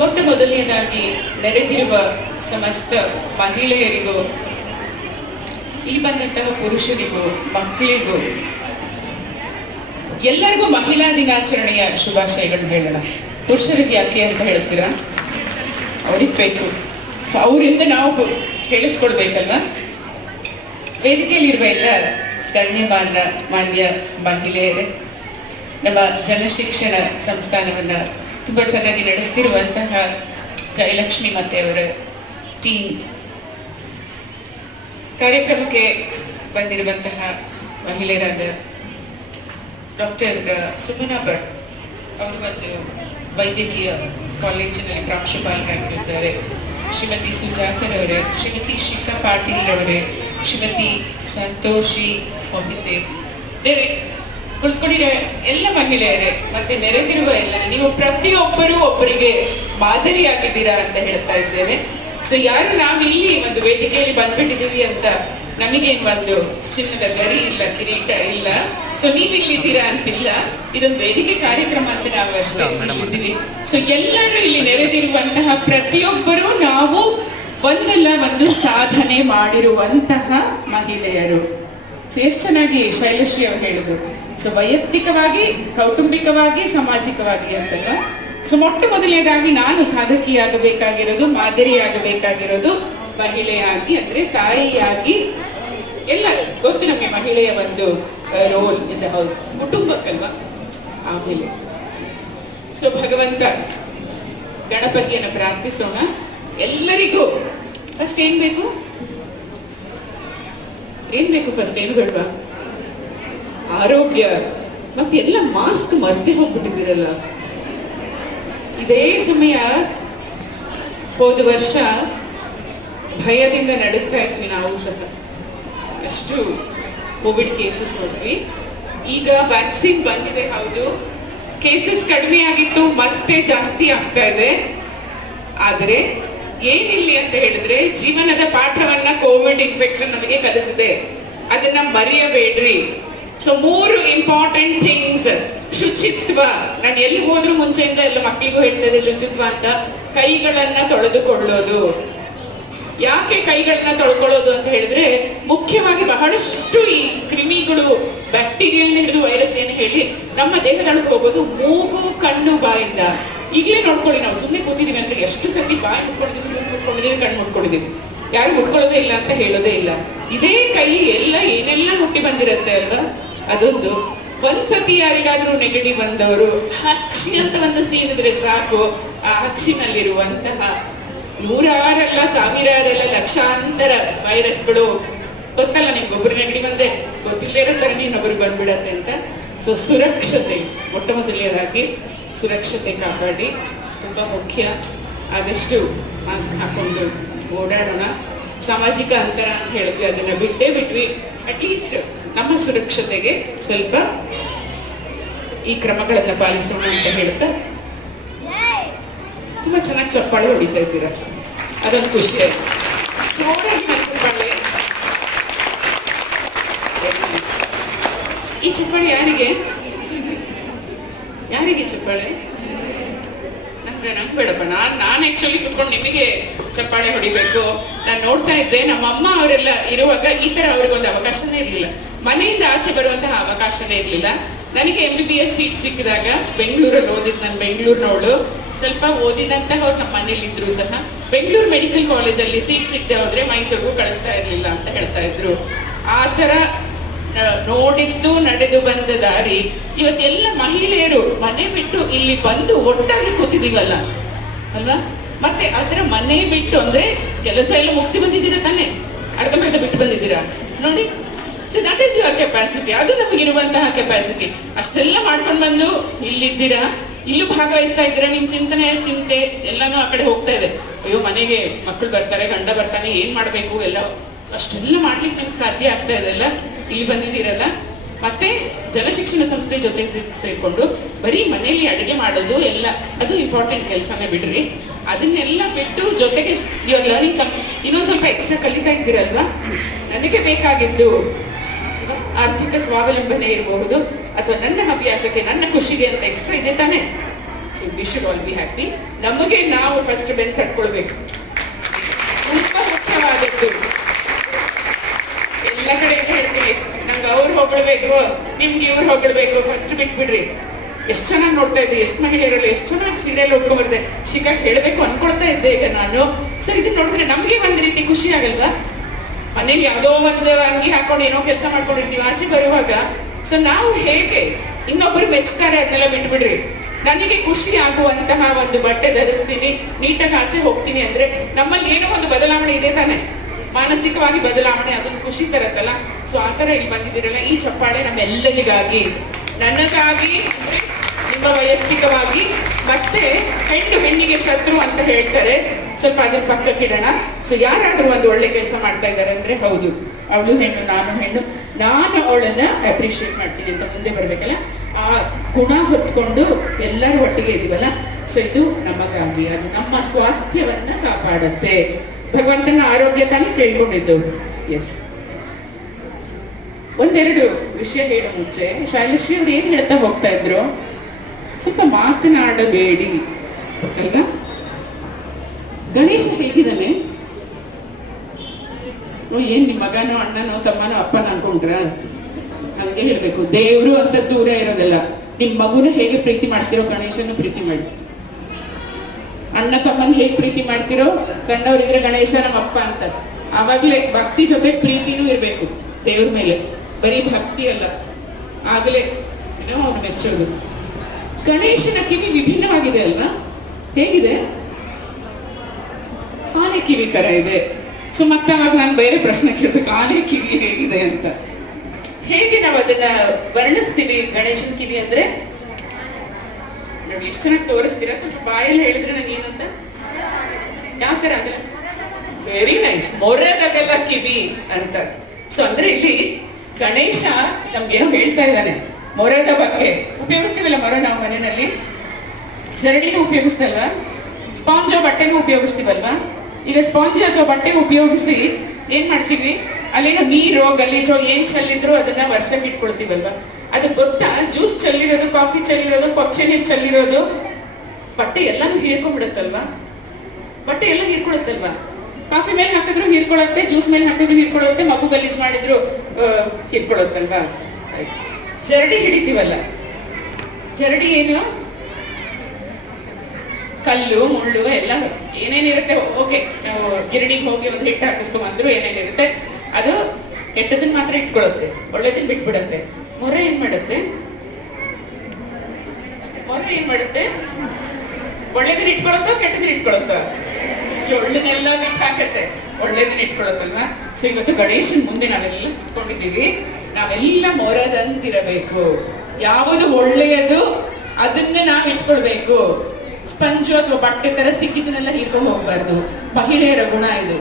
ಮೊಟ್ಟ ಮೊದಲನೇದಾಗಿ ನೆರೆದಿರುವ ಸಮಸ್ತ ಮಹಿಳೆಯರಿಗೂ, ಇಲ್ಲಿ ಬಂದಂತಹ ಪುರುಷರಿಗೂ, ಮಕ್ಕಳಿಗೂ ಎಲ್ಲರಿಗೂ ಮಹಿಳಾ ದಿನಾಚರಣೆಯ ಶುಭಾಶಯಗಳನ್ನ ಹೇಳೋಣ. ಪುರುಷರಿಗೆ ಯಾಕೆ ಅಂತ ಹೇಳ್ತೀರಾ? ಅವ್ರಿಗೆ ಬೇಕು, ಸೊ ಅವರಿಂದ ನಾವು ಹೇಳಿಸ್ಕೊಡ್ಬೇಕಲ್ವ. ವೇದಿಕೆಯಲ್ಲಿರುವ ಎಲ್ಲ ಮಾನ್ಯ ಮಹಿಳೆಯರೇ, ನಮ್ಮ ಜನಶಿಕ್ಷಣ ಸಂಸ್ಥಾನವನ್ನ ತುಂಬಾ ಚೆನ್ನಾಗಿ ನಡೆಸ್ತಿರುವಂತಹ ಜಯಲಕ್ಷ್ಮಿ ಮತ್ತೆ ಅವರ ಟೀಮ್, ಕಾರ್ಯಕ್ರಮಕ್ಕೆ ಬಂದಿರುವಂತಹ ಮಹಿಳೆಯರಾದ ಡಾಕ್ಟರ್ ಸುಮನಾ ಭಟ್ ಅವರು ಒಂದು ವೈದ್ಯಕೀಯ ಕಾಲೇಜಿನಲ್ಲಿ ಪ್ರಾಂಶುಪಾಲರಾಗಿರುತ್ತಾರೆ, ಶ್ರೀಮತಿ ಸುಜಾತರ್ ಅವರೇ, ಶ್ರೀಮತಿ ಶಿಖಾ ಪಾಟೀಲ್ ಅವರೇ, ಶ್ರೀಮತಿ ಸಂತೋಷಿ ಹೊಂದಿತೆ, ಕುಳಿತುಕೊಂಡಿರೋ ಎಲ್ಲ ಮಹಿಳೆಯರೇ, ಮತ್ತೆ ನೆರೆದಿರುವ ಎಲ್ಲ, ನೀವು ಪ್ರತಿಯೊಬ್ಬರೂ ಒಬ್ಬರಿಗೆ ಮಾದರಿಯಾಗಿದ್ದೀರಾ ಅಂತ ಹೇಳ್ತಾ ಇದ್ದೇನೆ. ಸೊ ಯಾರು ನಾವು ಇಲ್ಲಿ ಒಂದು ವೇದಿಕೆಯಲ್ಲಿ ಬಂದ್ಬಿಟ್ಟಿದ್ದೀವಿ ಅಂತ ನಮಗೇನು ಒಂದು ಚಿನ್ನದ ಗರಿ ಇಲ್ಲ, ಕಿರೀಟ ಇಲ್ಲ, ಸೊ ನೀವು ಇಲ್ಲಿದ್ದೀರಾ ಅಂತಿಲ್ಲ, ಇದೊಂದು ವೇದಿಕೆ ಕಾರ್ಯಕ್ರಮ ಅಂತ ನಾವು ಅಷ್ಟೇ ಇದ್ದೀವಿ. ಸೊ ಎಲ್ಲರೂ ಇಲ್ಲಿ ನೆರೆದಿರುವಂತಹ ಪ್ರತಿಯೊಬ್ಬರೂ ನಾವು ಒಂದಲ್ಲ ಒಂದು ಸಾಧನೆ ಮಾಡಿರುವಂತಹ ಮಹಿಳೆಯರು. ಸೊ ಎಷ್ಟು ಚೆನ್ನಾಗಿ ಶೈಲಶ್ರೀ ಅವರು ಹೇಳಿದ್ರು. ಸೊ ವೈಯಕ್ತಿಕವಾಗಿ, ಕೌಟುಂಬಿಕವಾಗಿ, ಸಾಮಾಜಿಕವಾಗಿ ಅಂತಲ್ಲ. ಸೊ ಮೊಟ್ಟ ಮೊದಲನೇದಾಗಿ ನಾನು ಸಾಧಕಿಯಾಗಬೇಕಾಗಿರೋದು, ಮಾದರಿಯಾಗಬೇಕಾಗಿರೋದು ಮಹಿಳೆಯಾಗಿ, ಅಂದ್ರೆ ತಾಯಿಯಾಗಿ. ಎಲ್ಲ ಗೊತ್ತು ನಮಗೆ ಮಹಿಳೆಯ ಒಂದು ರೋಲ್ ಇನ್ ದ ಹೌಸ್, ಕುಟುಂಬಕ್ಕಲ್ವಾ. ಆಮೇಲೆ ಸೊ ಭಗವಂತ ಗಣಪತಿಯನ್ನು ಪ್ರಾರ್ಥಿಸೋಣ. ಎಲ್ಲರಿಗೂ ಫಸ್ಟ್ ಏನ್ ಬೇಕು? ಫಸ್ಟ್ ಏನು ಬೇಡವಾ? ಆರೋಗ್ಯ. ಮತ್ತೆ ಎಲ್ಲ ಮಾಸ್ಕ್ ಮರ್ತಿ ಹೋಗ್ಬಿಟ್ಟಿದ್ದೀರಲ್ಲ. ಇದೇ ಸಮಯ ಹೋದ ವರ್ಷ ಭಯದಿಂದ ನಡುತ್ತಾ ಇದ್ವಿ ನಾವು ಸಹ, ಅಷ್ಟು ಕೋವಿಡ್ ಕೇಸಸ್ ನೋಡ್ವಿ. ಈಗ ವ್ಯಾಕ್ಸಿನ್ ಬಂದಿದೆ, ಹೌದು, ಕೇಸಸ್ ಕಡಿಮೆ ಆಗಿತ್ತು, ಮತ್ತೆ ಜಾಸ್ತಿ ಆಗ್ತಾ ಇದೆ. ಆದರೆ ಏನಿಲ್ಲ ಅಂತ ಹೇಳಿದ್ರೆ, ಜೀವನದ ಪಾಠವನ್ನ ಕೋವಿಡ್ ಇನ್ಫೆಕ್ಷನ್ ನಮಗೆ ಕಲಿಸಿದೆ, ಅದನ್ನ ಮರೆಯಬೇಡ್ರಿ. So 3 important things. ಶುಚಿತ್ವ. ನಾನು ಎಲ್ಲಿ ಹೋದ್ರೂ ಮುಂಚೆಯಿಂದ ಎಲ್ಲ ಮಕ್ಕಳಿಗೂ ಹೇಳ್ತೇನೆ ಶುಚಿತ್ವ ಅಂತ. ಕೈಗಳನ್ನ ತೊಳೆದುಕೊಳ್ಳೋದು. ಯಾಕೆ ಕೈಗಳನ್ನ ತೊಳ್ಕೊಳ್ಳೋದು ಅಂತ ಹೇಳಿದ್ರೆ, ಮುಖ್ಯವಾಗಿ ಬಹಳಷ್ಟು ಈ ಕ್ರಿಮಿಗಳು, ಬ್ಯಾಕ್ಟೀರಿಯಾ ಹಿಡಿದು ವೈರಸ್ ಏನು ಹೇಳಿ ನಮ್ಮ ದೇಹದೊಳಗೆ ಹೋಗೋದು ಮೂಗು, ಕಣ್ಣು, ಬಾಯಿಂದ. ಈಗಲೇ ನೋಡ್ಕೊಳ್ಳಿ, ನಾವು ಸುಮ್ಮನೆ ಕೂತಿದೀವಿ ಅಂದ್ರೆ ಎಷ್ಟು ಸತಿ ಬಾಯಿ ಮುಟ್ಕೊಂಡಿದೀವಿ, ಕಣ್ಣು ಮುಟ್ಕೊಂಡಿದೀವಿ, ಯಾರು ಮುಟ್ಕೊಳ್ಳೋದೇ ಇಲ್ಲ ಅಂತ ಹೇಳೋದೇ ಇಲ್ಲ. ಇದೇ ಕೈ ಎಲ್ಲ ಏನೆಲ್ಲ ಹುಟ್ಟಿ ಬಂದಿರತ್ತೆ ಅಲ್ವಾ, ಅದೊಂದು. ಒಂದ್ಸತಿ ಯಾರಿಗಾದ್ರೂ ನೆಗಡಿ ಬಂದವರು ಹಕ್ಷಿ ಅಂತ ಒಂದು ಸೀನಿದ್ರೆ ಸಾಕು, ಆ ಹಕ್ಷಿನಲ್ಲಿರುವಂತಹ ನೂರಾರಲ್ಲ, ಸಾವಿರಾರಲ್ಲ, ಲಕ್ಷಾಂತರ ವೈರಸ್ಗಳು, ಗೊತ್ತಲ್ಲ ನಿಮ್ಗೆ, ಒಬ್ಬರು ನೆಗಡಿ ಬಂದ್ರೆ ಗೊತ್ತಿಲ್ಲೇ ಇರೋ ತರ ಇನ್ನೊಬ್ರಿಗೆ ಬಂದ್ಬಿಡತ್ತೆ ಅಂತ. ಸೊ ಸುರಕ್ಷತೆ, ಮೊಟ್ಟ ಮೊದಲನೇದಾಗಿ ಸುರಕ್ಷತೆ ಕಾಪಾಡಿ, ತುಂಬಾ ಮುಖ್ಯ. ಆದಷ್ಟು ಮಾಸ್ಕ್ ಹಾಕೊಂಡು ಓಡಾಡೋಣ. ಸಾಮಾಜಿಕ ಅಂತರ ಅಂತ ಹೇಳಿದ್ವಿ, ಅದನ್ನ ಬಿಟ್ವಿ. ಅಟ್ಲೀಸ್ಟ್ ನಮ್ಮ ಸುರಕ್ಷತೆಗೆ ಸ್ವಲ್ಪ ಈ ಕ್ರಮಗಳನ್ನ ಪಾಲಿಸೋಣ ಅಂತ ಹೇಳ್ತಾ, ತುಂಬಾ ಚೆನ್ನಾಗಿ ಚಪ್ಪಾಳೆ ಹೊಡಿತಾ ಇದ್ದೀರಾ, ಅದೊಂದು ಖುಷಿ ಆಯ್ತು. ಜೋರಾಗಿ ಚಪ್ಪಾಳೆ. ಈ ಚಪ್ಪಾಳೆ ಯಾರಿಗೆ ಚಪ್ಪಾಳೆ? ನಂಗೆ ಬೇಡಪ್ಪ. ನಾನು ಆಕ್ಚುಲಿ ಕುತ್ಕೊಂಡು ನಿಮಗೆ ಚಪ್ಪಾಳೆ ಹೊಡಿಬೇಕು. ನಾನು ನೋಡ್ತಾ ಇದ್ದೆ, ನಮ್ಮ ಅಮ್ಮ ಅವರೆಲ್ಲ ಇರುವಾಗ ಈ ತರ ಅವ್ರಿಗೊಂದು ಅವಕಾಶನೇ ಇರ್ಲಿಲ್ಲ, ಮನೆಯಿಂದ ಆಚೆ ಬರುವಂತಹ ಅವಕಾಶನೇ ಇರ್ಲಿಲ್ಲ. ನನಗೆ MBBS ಸೀಟ್ ಸಿಕ್ಕಿದಾಗ ಬೆಂಗಳೂರಲ್ಲಿ ಓದಿದ್, ನಾನು ಬೆಂಗಳೂರಿನವಳು, ಸ್ವಲ್ಪ ಓದಿದಂತಹವ್ರು ನಮ್ಮ ಮನೇಲಿ ಇದ್ರು ಸಹ. ಬೆಂಗಳೂರು ಮೆಡಿಕಲ್ ಕಾಲೇಜಲ್ಲಿ ಸೀಟ್ ಸಿಗದೆ ಹೋದ್ರೆ ಮೈಸೂರಿಗೂ ಕಳಿಸ್ತಾ ಇರ್ಲಿಲ್ಲ ಅಂತ ಹೇಳ್ತಾ ಇದ್ರು. ಆ ತರ ನೋಡಿದ್ದು ನಡೆದು ಬಂದ ದಾರಿ. ಇವತ್ತೆಲ್ಲ ಮಹಿಳೆಯರು ಮನೆ ಬಿಟ್ಟು ಇಲ್ಲಿ ಬಂದು ಒಟ್ಟಾಗಿ ಕೂತಿದೀವಲ್ಲ ಅಲ್ವಾ. ಮತ್ತೆ ಅದರ ಮನೆ ಬಿಟ್ಟು ಅಂದ್ರೆ ಕೆಲಸ ಎಲ್ಲ ಮುಗಿಸಿ ಬಂದಿದ್ದೀರಾ ತಾನೆ, ಅರ್ಧಂಬರ್ಧ ಬಿಟ್ಟು ಬಂದಿದ್ದೀರಾ ನೋಡಿ. So that is your capacity, ಅದು ನಮಗಿರುವಂತಹ ಕೆಪಾಸಿಟಿ. ಅಷ್ಟೆಲ್ಲ ಮಾಡ್ಕೊಂಡು ಬಂದು ಇಲ್ಲಿದ್ದೀರಾ, ಇಲ್ಲೂ ಭಾಗವಹಿಸ್ತಾ ಇದ್ದೀರಾ. ನಿಮ್ ಚಿಂತೆ ಎಲ್ಲಾನು ಆ ಕಡೆ ಹೋಗ್ತಾ ಇದೆ. ಅಯ್ಯೋ ಮನೆಗೆ ಮಕ್ಕಳು ಬರ್ತಾರೆ, ಗಂಡ ಬರ್ತಾನೆ, ಏನ್ ಮಾಡ್ಬೇಕು ಎಲ್ಲ, ಅಷ್ಟೆಲ್ಲ ಮಾಡ್ಲಿಕ್ಕೆ ನಿಮ್ಗೆ ಸಾಧ್ಯ ಆಗ್ತಾ ಇದೆಲ್ಲ, ಇಲ್ಲಿ ಬಂದಿದ್ದೀರಲ್ಲ. ಮತ್ತೆ ಜನಶಿಕ್ಷಣ ಸಂಸ್ಥೆ ಜೊತೆ ಸೇರ್ಕೊಂಡು ಬರೀ ಮನೆಯಲ್ಲಿ ಅಡುಗೆ ಮಾಡೋದು ಎಲ್ಲ ಅದು ಇಂಪಾರ್ಟೆಂಟ್ ಕೆಲಸನೇ ಬಿಡ್ರಿ. ಅದನ್ನೆಲ್ಲ ಬಿಟ್ಟು ಜೊತೆಗೆ ಇವಾಗ ಲರ್ನಿಂಗ್ ಇನ್ನೊಂದು ಸ್ವಲ್ಪ ಎಕ್ಸ್ಟ್ರಾ ಕಲಿತಾ ಇದ್ದೀರಲ್ವಾ. ನನಗೆ ಬೇಕಾಗಿದ್ದು ಆರ್ಥಿಕ ಸ್ವಾವಲಂಬನೆ ಇರಬಹುದು, ಅಥವಾ ನನ್ನ ಹವ್ಯಾಸಕ್ಕೆ, ನನ್ನ ಖುಷಿಗೆ ಅಂತ ಎಕ್ಸ್ಟ್ರಾ ಇದೆ ತಾನೆ. So we should all be happy. ನಮಗೆ ನಾವು ಫಸ್ಟ್ ಬೆನ್ ತಟ್ಕೊಳ್ಬೇಕು, ತುಂಬಾ ಮುಖ್ಯವಾದದ್ದು. ಎಲ್ಲ ಕಡೆಯಿಂದ ಹೇಳ್ತೀವಿ ನಂಗೆ ಅವ್ರು ಹೊಗಳ್ಬೇಕು, ನಿಮ್ಗೆ ಇವ್ರು ಹೊಗಳ್ಬೇಕು, ಫಸ್ಟ್ ಬಿಟ್ಬಿಡ್ರಿ. ಎಷ್ಟು ಚೆನ್ನಾಗಿ ನೋಡ್ತಾ ಇದ್ದೆ, ಎಷ್ಟು ಮಹಿಳೆಯರಲ್ಲಿ ಎಷ್ಟು ಚೆನ್ನಾಗಿ ಸೀರಿಯಲ್ ಹೋಗ್ಕೊಂಡ್ಬರ್ದೆ, ಶಿಕಾಗ್ ಹೇಳ್ಬೇಕು ಅನ್ಕೊಳ್ತಾ ಇದ್ದೆ ಈಗ ನಾನು. ಸೊ ಇದನ್ನ ನೋಡಿದ್ರೆ ನಮಗೆ ಒಂದ್ ರೀತಿ ಖುಷಿ ಆಗಲ್ವಾ? ಮನೇಲಿ ಯಾವುದೋ ಒಂದು ಅಂಗಿ ಹಾಕೊಂಡು ಏನೋ ಕೆಲಸ ಮಾಡ್ಕೊಂಡಿರ್ತೀವಿ, ಆಚೆ ಬರುವಾಗ ಸೊ ನಾವು ಹೇಗೆ ಇನ್ನೊಬ್ರು ಮೆಚ್ತಾರೆ ಅದನ್ನೆಲ್ಲ ಬಿಟ್ಬಿಡ್ರಿ. ನನಗೆ ಖುಷಿ ಆಗುವಂತಹ ಒಂದು ಬಟ್ಟೆ ಧರಿಸ್ತೀನಿ, ನೀಟಾಗಿ ಆಚೆ ಹೋಗ್ತೀನಿ ಅಂದ್ರೆ ನಮ್ಮಲ್ಲಿ ಏನೋ ಒಂದು ಬದಲಾವಣೆ ಇದೆ ತಾನೆ, ಮಾನಸಿಕವಾಗಿ ಬದಲಾವಣೆ, ಅದೊಂದು ಖುಷಿ ತರತ್ತಲ್ಲ. ಸೊ ಆ ತರ ಇಲ್ಲಿ ಬಂದಿದ್ದೀರಲ್ಲ, ಈ ಚಪ್ಪಾಳೆ ನಮ್ಮೆಲ್ಲರಿಗಾಗಿ, ನನಗಾಗಿ, ನಿಮ್ಮ ವೈಯಕ್ತಿಕವಾಗಿ. ಮತ್ತೆ ಹೆಣ್ಣಿಗೆ ಶತ್ರು ಅಂತ ಹೇಳ್ತಾರೆ, ಸ್ವಲ್ಪ ಅದನ್ನ ಪಕ್ಕಕ್ಕಿಡೋಣ. ಸೊ ಯಾರಾದ್ರೂ ಒಂದು ಒಳ್ಳೆ ಕೆಲಸ ಮಾಡ್ತಾ ಇದ್ದಾರೆ ಅಂದ್ರೆ ಹೌದು, ಅವಳು ಹೆಣ್ಣು ನಾನು ಹೆಣ್ಣು, ನಾನು ಅವಳನ್ನ ಅಪ್ರಿಶಿಯೇಟ್ ಮಾಡ್ತೀನಿ ಅಂತ ಮುಂದೆ ಬರ್ಬೇಕಲ್ಲ. ಆ ಗುಣ ಹೊತ್ಕೊಂಡು ಎಲ್ಲರೂ ಒಟ್ಟಿಗೆ ಇದೀವಲ್ಲ, ಸೊ ಇದು ನಮಗಾಗಿ, ಅದು ನಮ್ಮ ಸ್ವಾಸ್ಥ್ಯವನ್ನ ಕಾಪಾಡುತ್ತೆ. ಭಗವಂತನ ಆರೋಗ್ಯ ತಾನೇ ಕೇಳ್ಕೊಂಡಿದ್ದು. ಎಸ್, ಒಂದೆರಡು ವಿಷಯ ಹೇಳೋ ಮುಂಚೆ ಶಾಲಶ್ರೀ ಅವ್ರು ಏನ್ ಹೇಳ್ತಾ ಹೋಗ್ತಾ ಇದ್ರು, ಸ್ವಲ್ಪ ಮಾತನಾಡಬೇಡಿ ಅಲ್ವಾ? ಗಣೇಶ ಹೇಗಿದ್ದಾನೆ? ಏನ್ ನಿಮ್ ಮಗನೋ ಅಣ್ಣನೋ ತಮ್ಮನೋ ಅಪ್ಪನ ಅನ್ಕೊಂಡ್ರ? ಹಂಗೆ ಹೇಳ್ಬೇಕು, ದೇವ್ರು ಅಂತ ದೂರ ಇರೋದಲ್ಲ. ನಿಮ್ ಮಗುನ ಹೇಗೆ ಪ್ರೀತಿ ಮಾಡ್ತಿರೋ ಗಣೇಶನ ಪ್ರೀತಿ ಮಾಡಿ. ಅಣ್ಣ ತಮ್ಮನ್ ಹೇಗ್ ಪ್ರೀತಿ ಮಾಡ್ತಿರೋ, ಸಣ್ಣವ್ರಿದ್ರೆ ಗಣೇಶ ನಮ್ಮ ಅಪ್ಪ ಅಂತ. ಆವಾಗ್ಲೇ ಭಕ್ತಿ ಜೊತೆ ಪ್ರೀತಿನೂ ಇರ್ಬೇಕು ದೇವ್ರ ಮೇಲೆ, ಬರೀ ಭಕ್ತಿ ಅಲ್ಲ, ಆಗ್ಲೇ ಏನೋ ಅವ್ನು ಮೆಚ್ಚೋದು. ಗಣೇಶನ ಕಿವಿ ವಿಭಿನ್ನವಾಗಿದೆ ಅಲ್ವಾ? ಹೇಗಿದೆ? ಆನೆ ಕಿವಿ ತರ ಇದೆ. ಸೊ ಮತ್ತೆ ಅವಾಗ ನಾನು ಬೇರೆ ಪ್ರಶ್ನೆ ಕೇಳ್ಬೇಕು, ಆನೆ ಕಿವಿ ಹೇಗಿದೆ ಅಂತ. ಹೇಗೆ ನಾವು ಅದನ್ನ ವರ್ಣಿಸ್ತೀವಿ ಗಣೇಶನ ಕಿವಿ ಅಂದ್ರೆ? ನೋಡಿ ಎಷ್ಟು ಚೆನ್ನಾಗಿ ತೋರಿಸ್ತೀರಾ, ಸ್ವಲ್ಪ ಬಾಯಲ್ಲಿ ಹೇಳಿದ್ರೆ ನಂಗೆ ಏನಂತ, ಯಾವ ತರ ಆಗಲ್ಲ? ವೆರಿ ನೈಸ್, ಮೊರೆದಾಗೆಲ್ಲ ಕಿವಿ ಅಂತ. ಸೊ ಅಂದ್ರೆ ಇಲ್ಲಿ ಗಣೇಶ ನಮ್ಗೇನೋ ಹೇಳ್ತಾ ಇದ್ದಾನೆ ಮೊರೆದ ಬಗ್ಗೆ. ಉಪಯೋಗಿಸ್ತೀವಲ್ಲ ಮೊರೆ ನಾವು ಮನೆಯಲ್ಲಿ, ಜರಡಿನೂ ಉಪಯೋಗಿಸ್ತಲ್ವಾ, ಸ್ಪಾಂಜ್ ಬಟ್ಟೆನೂ ಉಪಯೋಗಿಸ್ತೀವಲ್ವಾ. ಈಗ ಸ್ಪಾಂಜ್ ಅಥವಾ ಬಟ್ಟೆ ಉಪಯೋಗಿಸಿ ಏನ್ ಮಾಡ್ತೀವಿ, ಅಲ್ಲಿನ ನೀರು ಗಲೀಜೋ ಏನ್ ಚೆಲ್ಲಿದ್ರು ಅದನ್ನ ವರ್ಷಕ್ಕೆ ಇಟ್ಕೊಳ್ತೀವಲ್ವಾ. ಅದು ಗೊತ್ತಾ, ಜ್ಯೂಸ್ ಚೆಲ್ಲಿರೋದು, ಕಾಫಿ ಚೆಲ್ಲಿರೋದು, ಕೊಚ್ಚೆ ನೀರು ಚೆಲ್ಲಿರೋದು, ಬಟ್ಟೆ ಎಲ್ಲಾನು ಹೀರ್ಕೊಂಡ್ಬಿಡುತ್ತಲ್ವಾ. ಬಟ್ಟೆ ಎಲ್ಲ ಹೀರ್ಕೊಳುತ್ತಲ್ವಾ. ಕಾಫಿ ಮೇಲೆ ಹಾಕಿದ್ರು ಹೀರ್ಕೊಳತ್ತೆ, ಜ್ಯೂಸ್ ಮೇಲೆ ಹಾಕಿದ್ರು ಹೀರ್ಕೊಳುತ್ತೆ, ಮಗು ಗಲೀಜ್ ಮಾಡಿದ್ರು ಹೀರ್ಕೊಳುತ್ತಲ್ವಾ. ಜರಡಿ ಹಿಡಿತೀವಲ್ಲ, ಜರಡಿ ಏನು, ಕಲ್ಲು ಮುಳ್ಳು ಎಲ್ಲ ಏನೇನಿರುತ್ತೆ. ಓಕೆ, ನಾವು ಗಿರಣಿಗೆ ಹೋಗಿ ಒಂದು ಹಿಟ್ಟು ಹಾಕಿಸ್ಕೊಂಡ್ಬಂದ್ರು ಏನೇನಿರುತ್ತೆ ಅದು ಕೆಟ್ಟದನ್ನ ಮಾತ್ರ ಇಟ್ಕೊಳುತ್ತೆ, ಒಳ್ಳೇದನ್ನ ಬಿಟ್ಬಿಡತ್ತೆ. ಮೊರೆ ಏನ್ ಮಾಡುತ್ತೆ? ಮೊರೆ ಏನ್ ಮಾಡುತ್ತೆ? ಒಳ್ಳೇದನ್ನ ಇಟ್ಕೊಳತ್ತೋ ಕೆಟ್ಟದನ್ನ ಇಟ್ಕೊಳತ್ತೋ? ಒಳ್ಳೆದೆಲ್ಲ ಬಿಟ್ಟು ಹಾಕತ್ತೆ, ಒಳ್ಳೇದನ್ನ ಇಟ್ಕೊಳತ್ತಲ್ವಾ. ಸೊ ಇವತ್ತು ಗಣೇಶನ್ ಮುಂದೆ ನಾವೆಲ್ಲ ಇಟ್ಕೊಂಡಿದ್ದೀವಿ, ನಾವೆಲ್ಲ ಮೊರದಂತಿರಬೇಕು. ಯಾವುದು ಒಳ್ಳೆಯದು ಅದನ್ನೇ ನಾವು ಇಟ್ಕೊಳ್ಬೇಕು. ಸ್ಪಂಜು ಅಥವಾ ಬಟ್ಟೆ ತರ ಸಿಕ್ಕಿದನ್ನೆಲ್ಲ ಹೀರ್ಕೊಂಡು ಹೋಗ್ಬಾರ್ದು, ಮಹಿಳೆಯರ ಗುಣ ಇದು.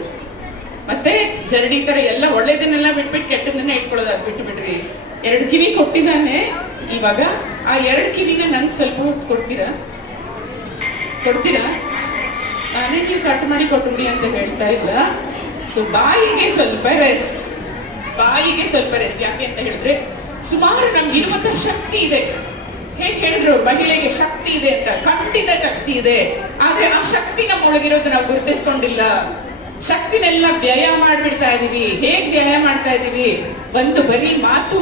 ಮತ್ತೆ ಜರಡಿ ತರ ಎಲ್ಲ ಒಳ್ಳೇದನ್ನೆಲ್ಲ ಬಿಟ್ಬಿಟ್ಟು ಕೆಟ್ಟದನ್ನ ಇಟ್ಕೊಳ್ಳೋದು ಬಿಟ್ಟು ಬಿಡ್ರಿ. 2 ಕಿವಿ ಕೊಟ್ಟಿದ್ದಾನೆ, ಇವಾಗ ಆ 2 ಕಿವಿನ ನನ್ಗೆ ಸ್ವಲ್ಪ ಹೊತ್ತು ಕೊಡ್ತೀರಾ? ನಾನೇ ನೀವು ಕಟ್ ಮಾಡಿ ಕೊಟ್ಬಿಡಿ ಅಂತ ಹೇಳ್ತಾ ಇಲ್ಲ. ಸೊ ಬಾಯಿಗೆ ಸ್ವಲ್ಪ ರೆಸ್ಟ್, ಯಾಕೆ ಅಂತ ಹೇಳಿದ್ರೆ ಸುಮಾರು ನಮ್ಗೆ ಇರುವಂತಹ ಶಕ್ತಿ ಇದೆ. ಹೇಗೆ ಹೇಳಿದ್ರು ಮಹಿಳೆಗೆ ಶಕ್ತಿ ಇದೆ ಅಂತ, ಖಂಡಿತ ಶಕ್ತಿ ಇದೆ. ಆದ್ರೆ ಆ ಶಕ್ತಿ ನಮ್ಮ ಒಳಗಿರೋದು ನಾವು ಗುರುತಿಸ್ಕೊಂಡಿಲ್ಲ. ಶಕ್ತಿನೆಲ್ಲ ವ್ಯಯ ಮಾಡ್ಬಿಡ್ತಾ ಇದೀವಿ. ಹೇಗ್ ವ್ಯಯ ಮಾಡ್ತಾ ಇದೀವಿ? ಒಂದು ಬರೀ ಮಾತು